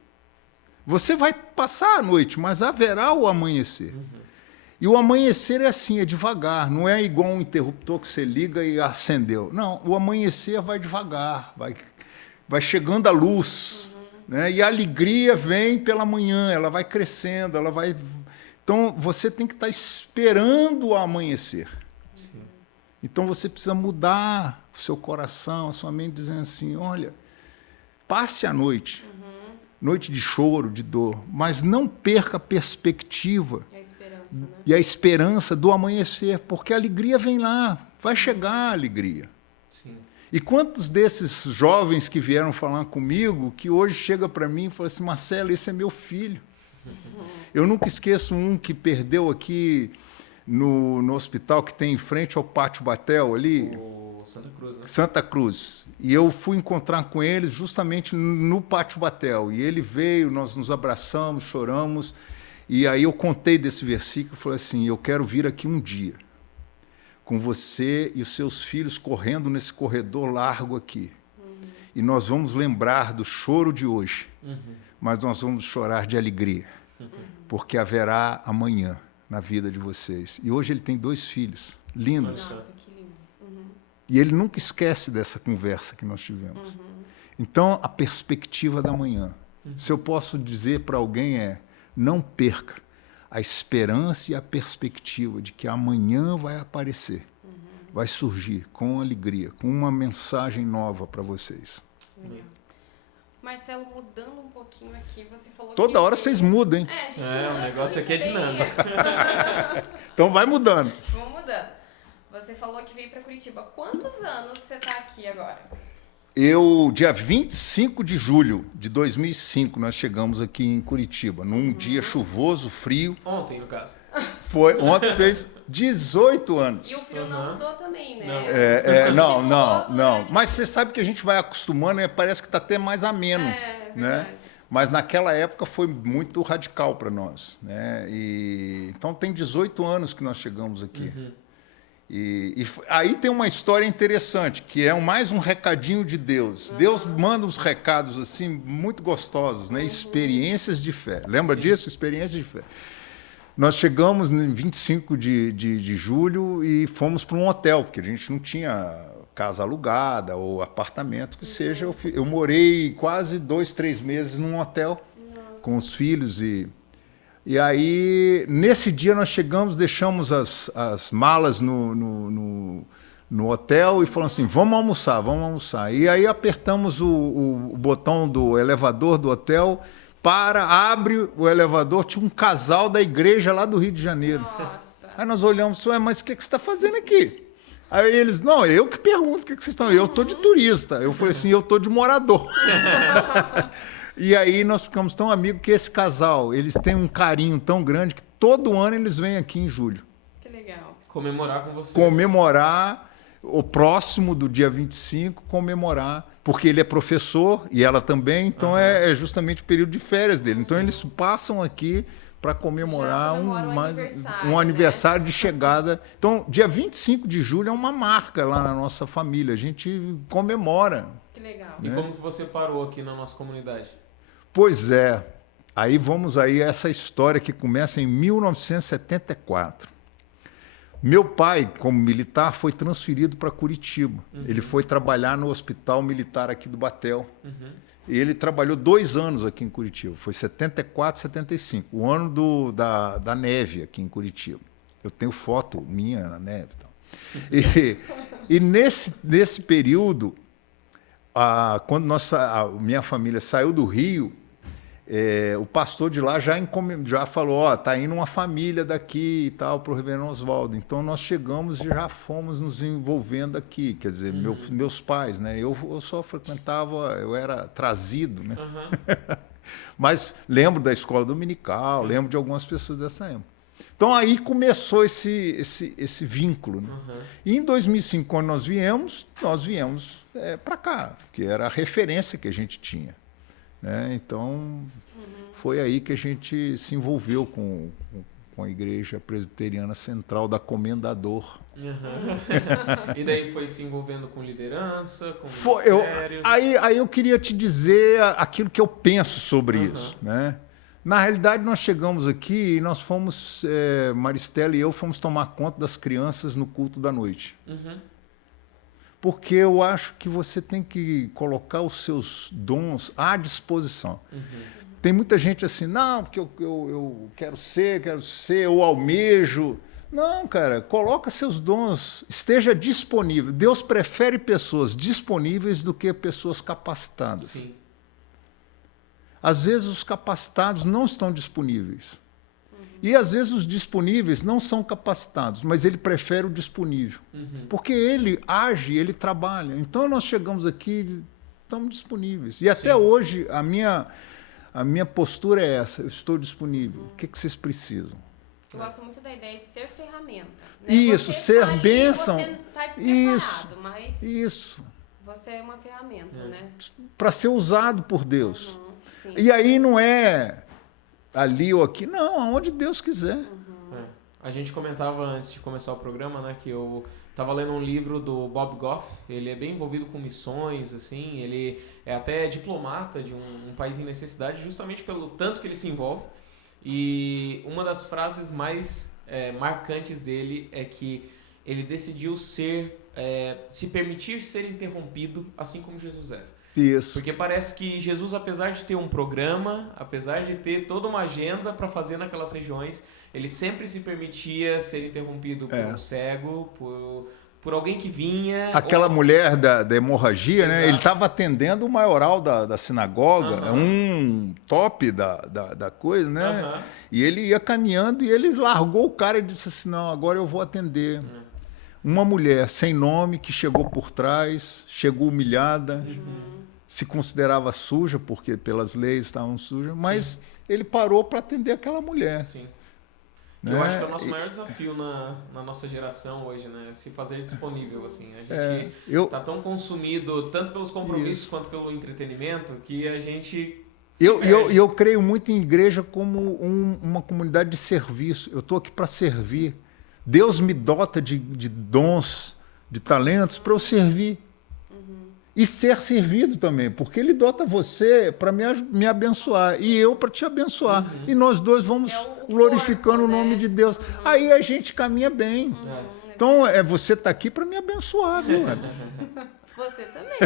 Você vai passar a noite, mas haverá o amanhecer. E o amanhecer é assim, é devagar, não é igual um interruptor que você liga e acendeu. Não, o amanhecer vai devagar, vai chegando a luz. Né? E a alegria vem pela manhã, ela vai crescendo, ela vai... Então, você tem que estar esperando o amanhecer. Sim. Então, você precisa mudar o seu coração, a sua mente, dizendo assim, olha, passe a noite, noite de choro, de dor, mas não perca a perspectiva e a esperança do amanhecer, porque a alegria vem lá, vai chegar a alegria. Sim. E quantos desses jovens que vieram falar comigo, que hoje chega para mim e fala assim, Marcelo, esse é meu filho. Eu nunca esqueço um que perdeu aqui no hospital que tem em frente ao Pátio Batel ali. O Santa Cruz, né? Santa Cruz. E eu fui encontrar com eles justamente no Pátio Batel. E ele veio, nós nos abraçamos, choramos. E aí eu contei desse versículo e falei assim, eu quero vir aqui um dia com você e os seus filhos correndo nesse corredor largo aqui. E nós vamos lembrar do choro de hoje, mas nós vamos chorar de alegria, porque haverá amanhã na vida de vocês. E hoje ele tem 2 filhos lindos. Nossa, que lindo. E ele nunca esquece dessa conversa que nós tivemos. Então, a perspectiva da manhã. Se eu posso dizer para alguém não perca a esperança e a perspectiva de que amanhã vai aparecer, vai surgir com alegria, com uma mensagem nova para vocês. Marcelo, mudando um pouquinho aqui, você falou Toda hora vocês mudam, hein? O negócio aqui é dinâmico. Então vai mudando. Vamos mudando. Você falou que veio para Curitiba. Quantos anos você está aqui agora? Dia 25 de julho de 2005, nós chegamos aqui em Curitiba, num dia chuvoso, frio. Ontem, no caso. Ontem fez 18 anos. E o frio não mudou também, né? Não. Mas você sabe que a gente vai acostumando, parece que está até mais ameno. Né? Mas naquela época foi muito radical para nós. Né? Então tem 18 anos que nós chegamos aqui. E aí tem uma história interessante, que é mais um recadinho de Deus. Deus manda uns recados assim muito gostosos, né? Experiências de fé. Lembra disso? Experiências de fé. Nós chegamos em 25 de julho e fomos para um hotel, porque a gente não tinha casa alugada ou apartamento, que seja. Eu morei quase 2, 3 meses num hotel com os filhos E aí, nesse dia, nós chegamos, deixamos as malas no hotel e falamos assim, vamos almoçar. E aí apertamos o botão do elevador do hotel, abre o elevador, tinha um casal da igreja lá do Rio de Janeiro. Nossa. Aí nós olhamos, mas o que você está fazendo aqui? Aí eles, não, eu que pergunto o que vocês estão... Eu estou de turista. Eu falei assim, eu estou de morador. E aí nós ficamos tão amigos que esse casal, eles têm um carinho tão grande que todo ano eles vêm aqui em julho. Que legal. Comemorar com vocês. Comemorar, o próximo do dia 25, comemorar, porque ele é professor e ela também, então é justamente o período de férias dele. Então eles passam aqui para comemorar aniversário, um aniversário de chegada. Então, dia 25 de julho é uma marca lá na nossa família. A gente comemora. Que legal. E como que você parou aqui na nossa comunidade? Pois é. Aí vamos aí a essa história que começa em 1974. Meu pai, como militar, foi transferido para Curitiba. Ele foi trabalhar no Hospital Militar aqui do Batel. E ele trabalhou 2 anos aqui em Curitiba. Foi 74, 75. O ano da neve aqui em Curitiba. Eu tenho foto minha na neve. E nesse período, quando minha família saiu do Rio, o pastor de lá já falou, tá indo uma família daqui e tal para o Reverendo Oswaldo. Então nós chegamos e já fomos nos envolvendo aqui, quer dizer, meus pais, né? Eu só frequentava, eu era trazido, né? Mas lembro da escola dominical, lembro de algumas pessoas dessa época. Então aí começou esse vínculo, né? E em 2005, quando nós viemos para cá, que era a referência que a gente tinha. Né? Então, foi aí que a gente se envolveu com a Igreja Presbiteriana Central da Comendador. E daí foi se envolvendo com liderança, com ministérios? Aí eu queria te dizer aquilo que eu penso sobre isso. Né? Na realidade, nós chegamos aqui e nós fomos, Maristela e eu, fomos tomar conta das crianças no culto da noite. Porque eu acho que você tem que colocar os seus dons à disposição. Tem muita gente assim, não, porque eu quero ser, ou almejo. Não, cara, coloca seus dons, esteja disponível. Deus prefere pessoas disponíveis do que pessoas capacitadas. Sim. Às vezes os capacitados não estão disponíveis. E, às vezes, os disponíveis não são capacitados, mas ele prefere o disponível. Porque ele age, ele trabalha. Então, nós chegamos aqui e estamos disponíveis. E até hoje, a minha postura é essa, eu estou disponível. O que vocês precisam? Eu gosto muito da ideia de ser ferramenta. Né? Isso, você ser tá ali, bênção. Você está despreparado, mas isso. você é uma ferramenta, né? Para ser usado por Deus. Sim. E aí não é ali ou aqui, não, aonde Deus quiser. A gente comentava antes de começar o programa, né, que eu estava lendo um livro do Bob Goff. Ele é bem envolvido com missões, assim, ele é até diplomata de um país em necessidade, justamente pelo tanto que ele se envolve. E uma das frases mais marcantes dele é que ele decidiu se permitir ser interrompido, assim como Jesus era. Isso. Porque parece que Jesus, apesar de ter um programa, apesar de ter toda uma agenda para fazer naquelas regiões, ele sempre se permitia ser interrompido por um cego, por alguém que vinha... Aquela mulher da hemorragia, né? Ele estava atendendo o maioral da sinagoga, um top da coisa, né? E ele ia caminhando e ele largou o cara e disse assim, não, agora eu vou atender. Uma mulher sem nome que chegou por trás, chegou humilhada, se considerava suja, porque pelas leis estavam sujas, mas ele parou para atender aquela mulher. Sim. Né? Eu acho que é o nosso maior desafio na nossa geração hoje, né? Se fazer disponível, assim. A gente está tão consumido, tanto pelos compromissos quanto pelo entretenimento, que a gente... Eu creio muito em igreja como uma comunidade de serviço. Eu estou aqui para servir. Deus me dota de dons, de talentos para eu servir. E ser servido também, porque ele dota você para me abençoar e eu para te abençoar. E nós dois vamos glorificando o nome de Deus. Aí a gente caminha bem. Então, você está aqui para me abençoar, viu? Você também.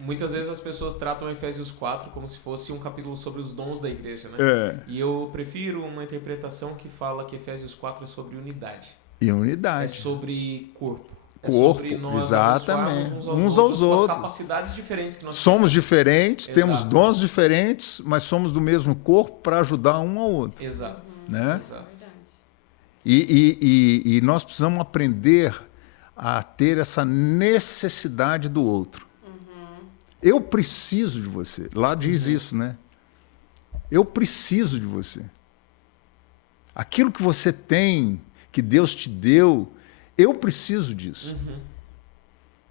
Muitas vezes as pessoas tratam Efésios 4 como se fosse um capítulo sobre os dons da igreja, né? E eu prefiro uma interpretação que fala que Efésios 4 é sobre unidade. E unidade. É sobre corpo. Corpo, exatamente. Uns aos outros. As capacidades diferentes que nós somos diferentes, temos dons diferentes, mas somos do mesmo corpo para ajudar um ao outro. Exato. Né? Exato. E nós precisamos aprender a ter essa necessidade do outro. Eu preciso de você. Lá diz isso, né? Eu preciso de você. Aquilo que você tem, que Deus te deu, eu preciso disso.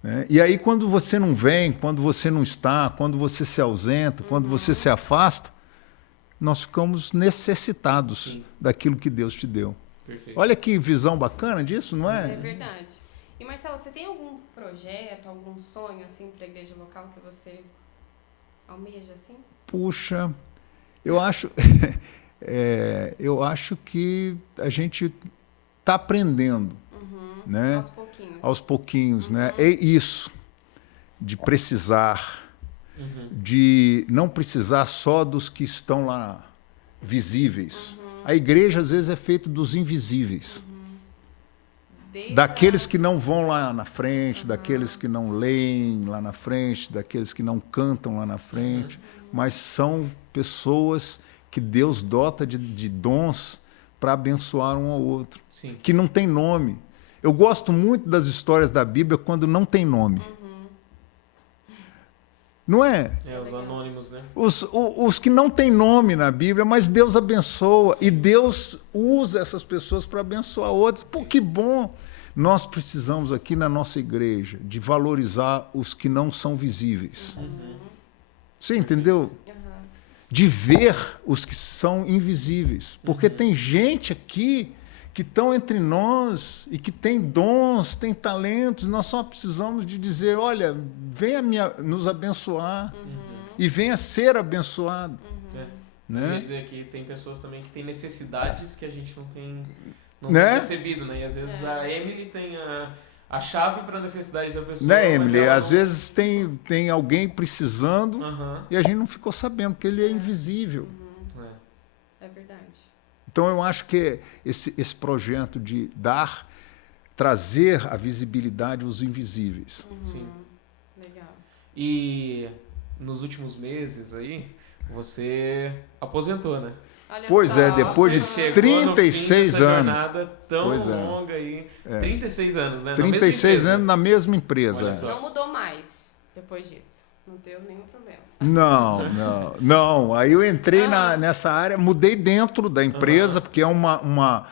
Né? E aí, quando você não vem, quando você não está, quando você se ausenta, quando você se afasta, nós ficamos necessitados Sim. daquilo que Deus te deu. Perfeito. Olha que visão bacana disso, não É é? verdade. E Marcelo, você tem algum projeto, algum sonho assim para a igreja local que você almeja assim? Puxa, eu acho, eu acho que a gente está aprendendo, né? Aos pouquinhos. Aos pouquinhos, né? É isso, de precisar, de não precisar só dos que estão lá visíveis. A igreja, às vezes, é feita dos invisíveis. Desde Daqueles que não vão lá na frente, daqueles que não leem lá na frente, daqueles que não cantam lá na frente, mas são pessoas que Deus dota de dons para abençoar um ao outro, Sim. que não tem nome. Eu gosto muito das histórias da Bíblia quando não tem nome. Não é? Os anônimos, né? Os que não têm nome na Bíblia, mas Deus abençoa e Deus usa essas pessoas para abençoar outras. Pô, que bom! Nós precisamos aqui na nossa igreja de valorizar os que não são visíveis. Você entendeu? De ver os que são invisíveis. Porque tem gente aqui que estão entre nós e que tem dons, tem talentos, nós só precisamos de dizer, olha, venha nos abençoar e venha ser abençoado. Né? Quer dizer que tem pessoas também que têm necessidades que a gente não tem Né? percebido, né? E às vezes a Emily tem a chave para a necessidade da pessoa. Né, mas Emily? ela Às não- vezes tem alguém precisando Aham. e a gente não ficou sabendo, porque ele é invisível. É. É verdade. Então, eu acho que esse projeto de trazer a visibilidade aos invisíveis. Sim. Legal. E nos últimos meses aí, você aposentou, né? Olha Pois só. é, depois de Você chegou 36 no fim dessa anos. jornada tão Pois é. longa aí. 36 anos, né? Na 36 mesma empresa. anos na mesma empresa. Olha só. Não mudou mais depois disso. Não deu nenhum problema. Não. Aí eu entrei nessa área, mudei dentro da empresa, porque é uma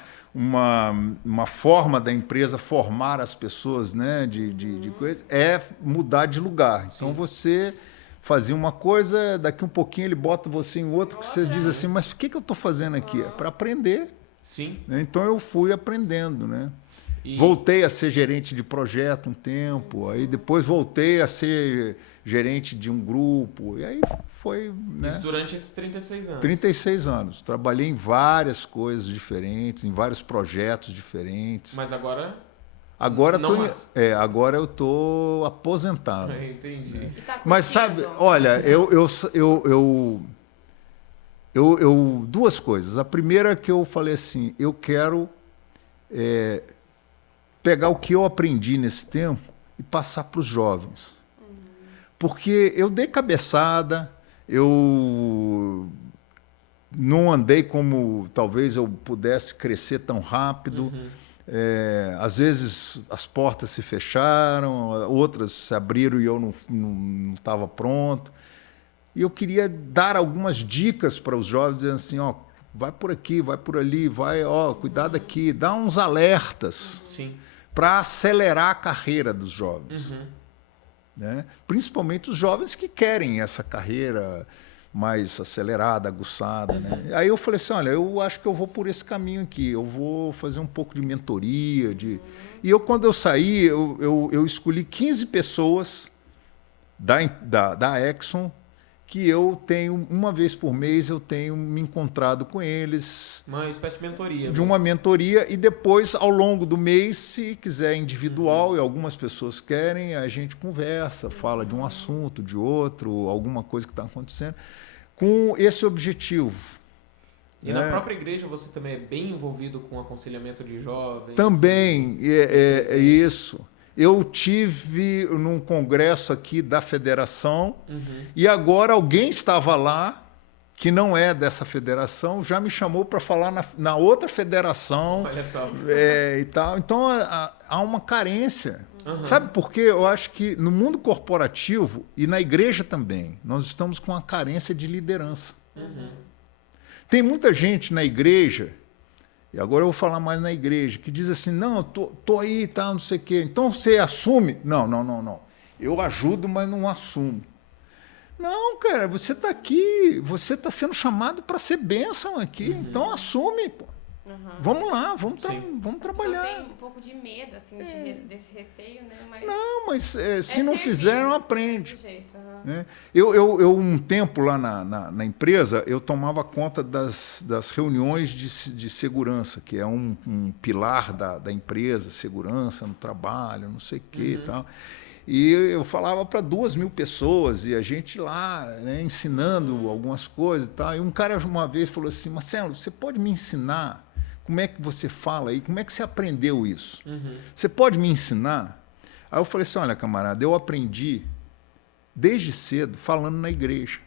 forma da empresa formar as pessoas, né, de coisa, é mudar de lugar. Então você fazia uma coisa, daqui um pouquinho ele bota você em outra, que você diz assim, mas por que eu estou fazendo aqui? É para aprender. Sim. Né? Então eu fui aprendendo, né? E- Voltei a ser gerente de projeto um tempo, aí depois voltei a ser gerente de um grupo, e aí foi, né? Isso durante esses 36 anos. 36 anos. Trabalhei em várias coisas diferentes, em vários projetos diferentes. Mas agora... Agora, não mais. agora eu estou aposentado. Entendi. E tá Mas curtindo? sabe, olha, duas coisas. A primeira é que eu falei assim, eu quero pegar o que eu aprendi nesse tempo e passar para os jovens. Porque eu dei cabeçada, eu não andei como talvez eu pudesse crescer tão rápido. Às vezes as portas se fecharam, outras se abriram e eu não estava pronto. E eu queria dar algumas dicas para os jovens, dizendo assim, ó, vai por aqui, vai por ali, vai, ó, cuidado aqui, dá uns alertas Sim. para acelerar a carreira dos jovens. Né? Principalmente os jovens que querem essa carreira mais acelerada, aguçada. Né? Aí eu falei assim, olha, eu acho que eu vou por esse caminho aqui, eu vou fazer um pouco de mentoria. E quando eu saí, eu escolhi 15 pessoas da Exxon, que eu tenho, uma vez por mês, eu tenho me encontrado com eles. Uma espécie de mentoria. De uma mentoria, e depois, ao longo do mês, se quiser individual, e algumas pessoas querem, a gente conversa, fala de um assunto, de outro, alguma coisa que está acontecendo, com esse objetivo. E na própria igreja você também é bem envolvido com aconselhamento de jovens? Também, é isso. Eu tive num congresso aqui da federação, e agora alguém estava lá, que não é dessa federação, já me chamou para falar na outra federação. Olha só. E tal. Então, há uma carência. Sabe por quê? Eu acho que no mundo corporativo e na igreja também, nós estamos com uma carência de liderança. Tem muita gente na igreja, e agora eu vou falar mais na igreja, que diz assim, não, tô aí, tá, não sei o quê. Então, você assume? Não. Eu ajudo, mas não assumo. Não, cara, você está aqui, você está sendo chamado para ser bênção aqui, então assume, pô. Vamos lá, vamos trabalhar. As pessoas têm um pouco de medo, assim, desse receio, né? Mas não, mas se não fizer, não aprende. desse jeito, Né? Eu, um tempo lá na empresa, eu tomava conta das reuniões de segurança, que é um pilar da empresa, segurança no trabalho, não sei o quê e tal. E eu falava para 2.000 pessoas, e a gente lá, né, ensinando algumas coisas e tal. E um cara uma vez falou assim, Marcelo, você pode me ensinar como é que você fala aí? Como é que você aprendeu isso? Você pode me ensinar? Aí eu falei assim, olha, camarada, eu aprendi desde cedo falando na igreja.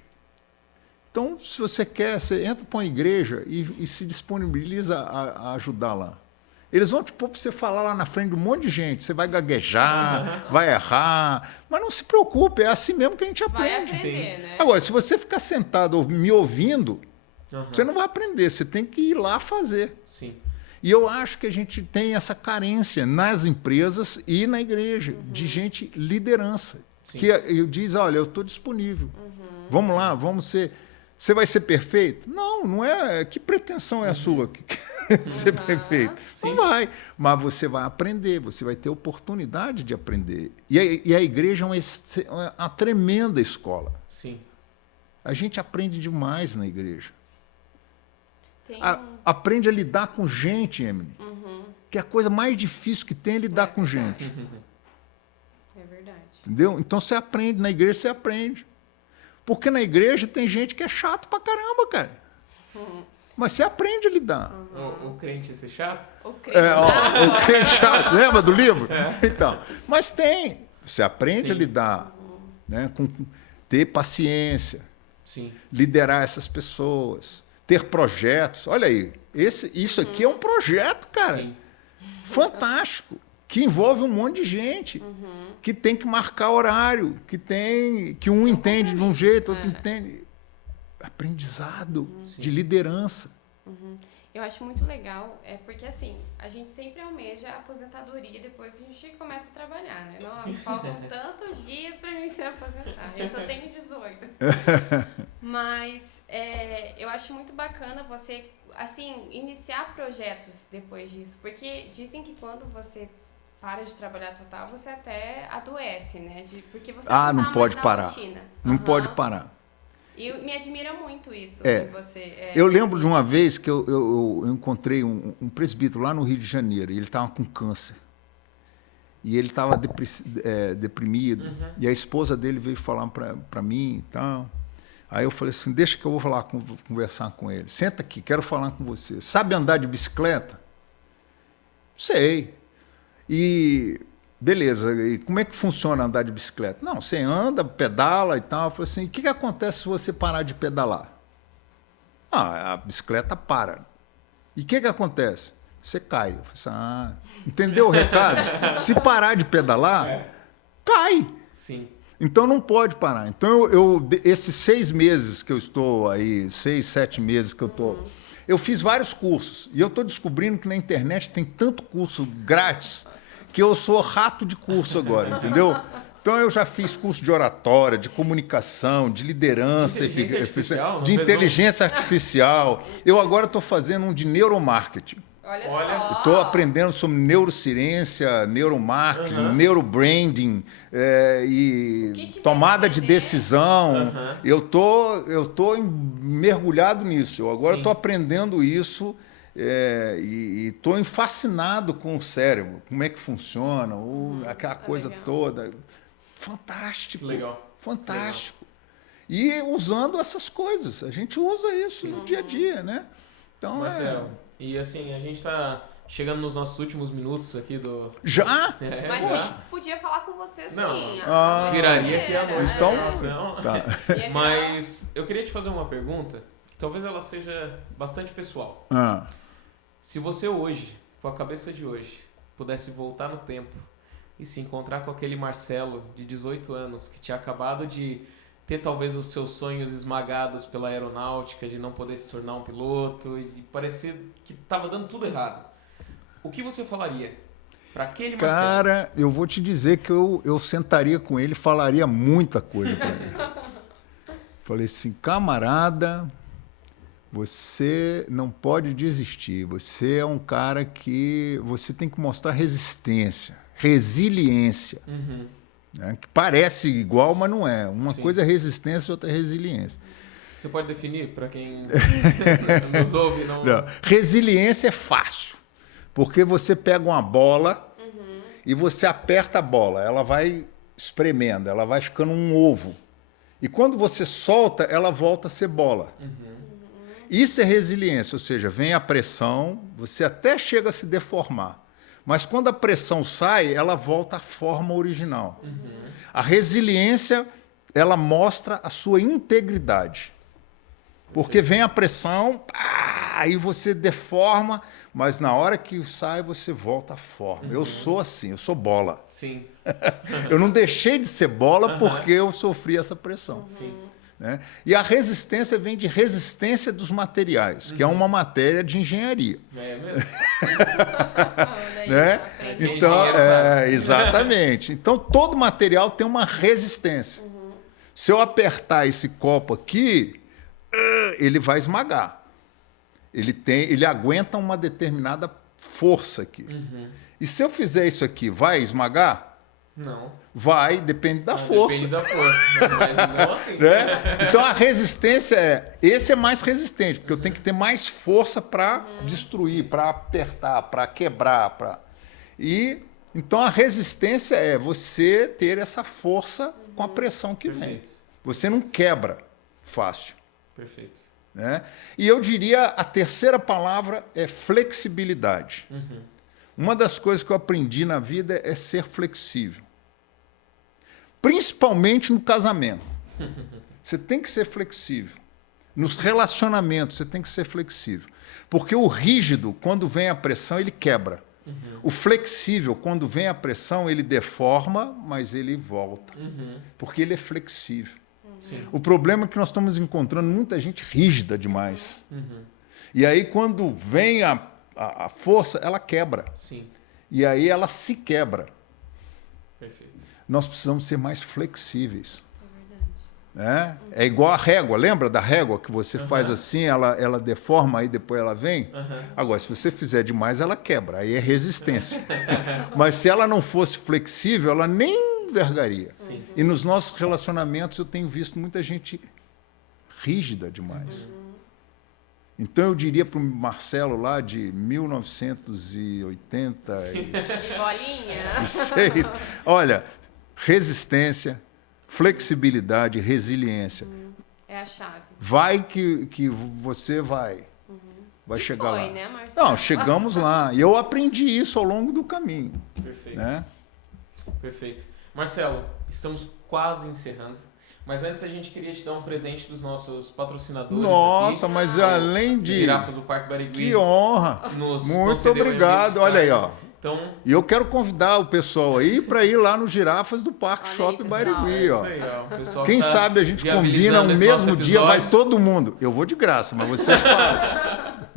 Então, se você quer, você entra para uma igreja e se disponibiliza a ajudar lá. Eles vão te pôr para você falar lá na frente de um monte de gente. Você vai gaguejar, vai errar, mas não se preocupe, é assim mesmo que a gente aprende. Vai aprender, né? Agora, se você ficar sentado me ouvindo, você não vai aprender, você tem que ir lá fazer. Sim. E eu acho que a gente tem essa carência nas empresas e na igreja, de gente liderança. Sim. Que diz, olha, eu estou disponível. Vamos lá, vamos ser... Você vai ser perfeito? Não, não é. Que pretensão é a sua? Ser perfeito? Sim. Não vai. Mas você vai aprender, você vai ter oportunidade de aprender. E a igreja é uma tremenda escola. Sim. A gente aprende demais na igreja. Tem Aprende a lidar com gente, Emily. Que a coisa mais difícil que tem é lidar com gente. É verdade. Entendeu? Então você aprende, na igreja você aprende. Porque na igreja tem gente que é chato pra caramba, cara. Mas você aprende a lidar. O crente ia ser chato? O crente O crente chato, lembra do livro? Então, mas tem. Você aprende a lidar, né, com ter paciência, Sim. liderar essas pessoas, ter projetos. Olha aí, isso aqui é um projeto, cara. Sim. Fantástico, que envolve um monte de gente, que tem que marcar horário, que um entende de um jeito, outro entende. Aprendizado de liderança. Eu acho muito legal, porque assim, a gente sempre almeja a aposentadoria depois que a gente começa a trabalhar, né? Nossa, faltam tantos dias para mim se aposentar, eu só tenho 18. Mas eu acho muito bacana você, assim, iniciar projetos depois disso, porque dizem que quando você para de trabalhar total, você até adoece, né? Porque você não pode mais na parar. rotina. Não pode parar. E me admira muito isso. Você, eu lembro de uma vez que eu encontrei um presbítero lá no Rio de Janeiro, e ele estava com câncer. E ele estava deprimido. E a esposa dele veio falar para mim e tal. Aí eu falei assim, deixa que eu vou conversar com ele. Senta aqui, quero falar com você. Sabe andar de bicicleta? Sei. E... beleza, e como é que funciona andar de bicicleta? Não, você anda, pedala e tal. Eu falei assim, o que acontece se você parar de pedalar? A bicicleta para. E o que acontece? Você cai. Eu falei assim, entendeu o recado? Se parar de pedalar, cai. Sim. Então não pode parar. Então esses 6 meses que eu estou aí, 6, 7 meses que eu estou... Eu fiz vários cursos. E eu estou descobrindo que na internet tem tanto curso grátis que eu sou rato de curso agora, entendeu? Então eu já fiz curso de oratória, de comunicação, de liderança, de inteligência artificial. Eu agora estou fazendo um de neuromarketing. Olha só. Estou aprendendo sobre neurociência, neuromarketing, neurobranding e tomada de decisão. Eu tô mergulhado nisso. Eu agora estou aprendendo isso. E estou fascinado com o cérebro, como é que funciona, aquela coisa toda. Fantástico. Legal. Fantástico. Legal. E usando essas coisas, a gente usa isso no dia a dia, né? Então, Marcelo, e assim, a gente está chegando nos nossos últimos minutos aqui do... Já? Mas a gente podia falar com você assim. Não, viraria aqui à noite. Então, tá. Mas eu queria te fazer uma pergunta, que talvez ela seja bastante pessoal. Se você hoje, com a cabeça de hoje, pudesse voltar no tempo e se encontrar com aquele Marcelo de 18 anos que tinha acabado de ter talvez os seus sonhos esmagados pela aeronáutica, de não poder se tornar um piloto, e de parecer que estava dando tudo errado, o que você falaria para aquele Marcelo? Cara, eu vou te dizer que eu sentaria com ele e falaria muita coisa para ele. Falei assim, camarada, você não pode desistir. Você é um cara que você tem que mostrar resistência, resiliência. Né? Que parece igual, mas não é. Uma coisa é resistência, outra é resiliência. Você pode definir para quem nos ouve? Não... Resiliência é fácil, porque você pega uma bola e você aperta a bola, ela vai espremendo, ela vai ficando um ovo. E quando você solta, ela volta a ser bola. Isso é resiliência, ou seja, vem a pressão, você até chega a se deformar. Mas quando a pressão sai, ela volta à forma original. A resiliência, ela mostra a sua integridade. Porque vem a pressão, aí você deforma, mas na hora que sai, você volta à forma. Eu sou assim, eu sou bola. Sim. Eu não deixei de ser bola porque eu sofri essa pressão. Sim. Né? E a resistência vem de resistência dos materiais, que é uma matéria de engenharia. É mesmo? Né? Então, exatamente. Então, todo material tem uma resistência. Se eu apertar esse copo aqui, ele vai esmagar. Ele aguenta uma determinada força aqui. E se eu fizer isso aqui, vai esmagar? Não. Vai, depende da força. Depende da força. Mas não assim. Né? Então a resistência esse é mais resistente, porque eu tenho que ter mais força para destruir, para apertar, para quebrar. Então a resistência é você ter essa força com a pressão que vem. Você não quebra fácil. Perfeito. Né? E eu diria a terceira palavra é flexibilidade. Uma das coisas que eu aprendi na vida é ser flexível. Principalmente no casamento. Você tem que ser flexível. Nos relacionamentos, você tem que ser flexível. Porque o rígido, quando vem a pressão, ele quebra. O flexível, quando vem a pressão, ele deforma, mas ele volta. Porque ele é flexível. Sim. O problema é que nós estamos encontrando muita gente rígida demais. E aí, quando vem a força, ela quebra. Sim. E aí ela se quebra. Perfeito. Nós precisamos ser mais flexíveis. É verdade. Né? É igual a régua. Lembra da régua que você faz assim, ela deforma, aí depois ela vem? Agora, se você fizer demais, ela quebra. Aí é resistência. Mas se ela não fosse flexível, ela nem vergaria. Sim. E nos nossos relacionamentos eu tenho visto muita gente rígida demais. Então eu diria para o Marcelo lá de 1986, Bolinha. olha, resistência, flexibilidade, resiliência. É a chave. Vai que você vai chegar lá. Né, Marcelo? Não, chegamos lá. E eu aprendi isso ao longo do caminho. Perfeito. Né? Perfeito. Marcelo, estamos quase encerrando. Mas antes a gente queria te dar um presente dos nossos patrocinadores. Nossa, aqui. mas além de... Girafas do Parque Barigui. Que honra! Muito obrigado. Olha aí, ó. Então, e eu quero convidar o pessoal aí para ir lá no Girafas do Parque Olha Shopping aí, Barigui, ó. isso aí, ó. O pessoal Quem tá sabe a gente combina viabilizando no esse nosso mesmo dia, episódio. vai todo mundo. Eu vou de graça, mas vocês pagam.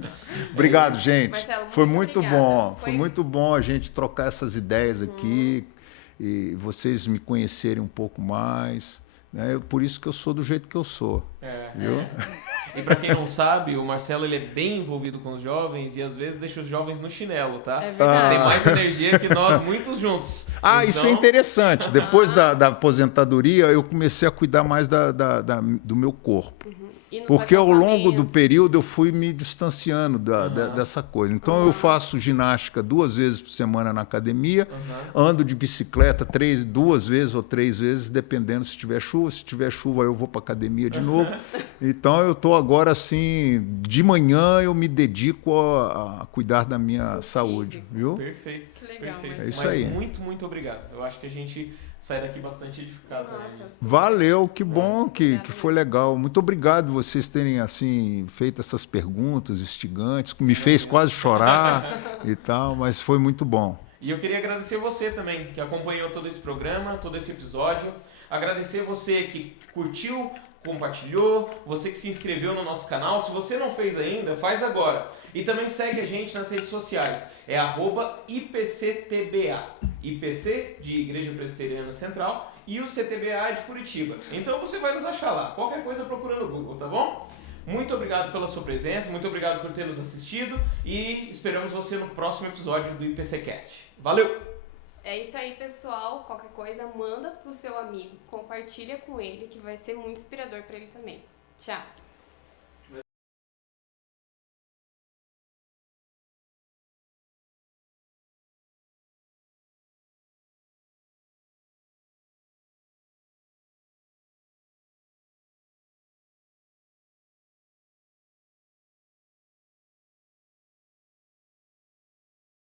Obrigado, gente. Marcelo, Foi muito muito obrigada. bom. Foi muito bom a gente trocar essas ideias aqui e vocês me conhecerem um pouco mais. Né? Por isso que eu sou do jeito que eu sou. Viu? E para quem não sabe, o Marcelo ele é bem envolvido com os jovens e às vezes deixa os jovens no chinelo, tá? É verdade. Tem mais energia que nós, muitos juntos. Ah, Então, isso é interessante. Depois da aposentadoria, eu comecei a cuidar mais do meu corpo. E nos Porque ao longo do acampamentos? período eu fui me distanciando dessa coisa. Então eu faço ginástica 2 vezes por semana na academia, ando de bicicleta 2 vezes ou 3 vezes, dependendo se tiver chuva. Se tiver chuva eu vou para academia de novo. Então eu estou agora assim, de manhã eu me dedico a cuidar da minha saúde, viu? Perfeito. Que legal, perfeito. É isso Mas aí. muito obrigado. Eu acho que a gente sai daqui bastante edificado. Nossa, Né? super. Valeu, que bom que Obrigada foi legal. Muito obrigado vocês terem assim feito essas perguntas instigantes, me fez quase chorar e tal, mas foi muito bom. E eu queria agradecer você também, que acompanhou todo esse programa, todo esse episódio. Agradecer você que curtiu, compartilhou, você que se inscreveu no nosso canal. Se você não fez ainda, faz agora. E também segue a gente nas redes sociais. É @IPCTBA. IPC de Igreja Presbiteriana Central e o CTBA de Curitiba. Então você vai nos achar lá. Qualquer coisa procura no Google, tá bom? Muito obrigado pela sua presença, muito obrigado por ter nos assistido e esperamos você no próximo episódio do IPCcast. Valeu! É isso aí, pessoal. Qualquer coisa, manda pro seu amigo, compartilha com ele, que vai ser muito inspirador para ele também. Tchau!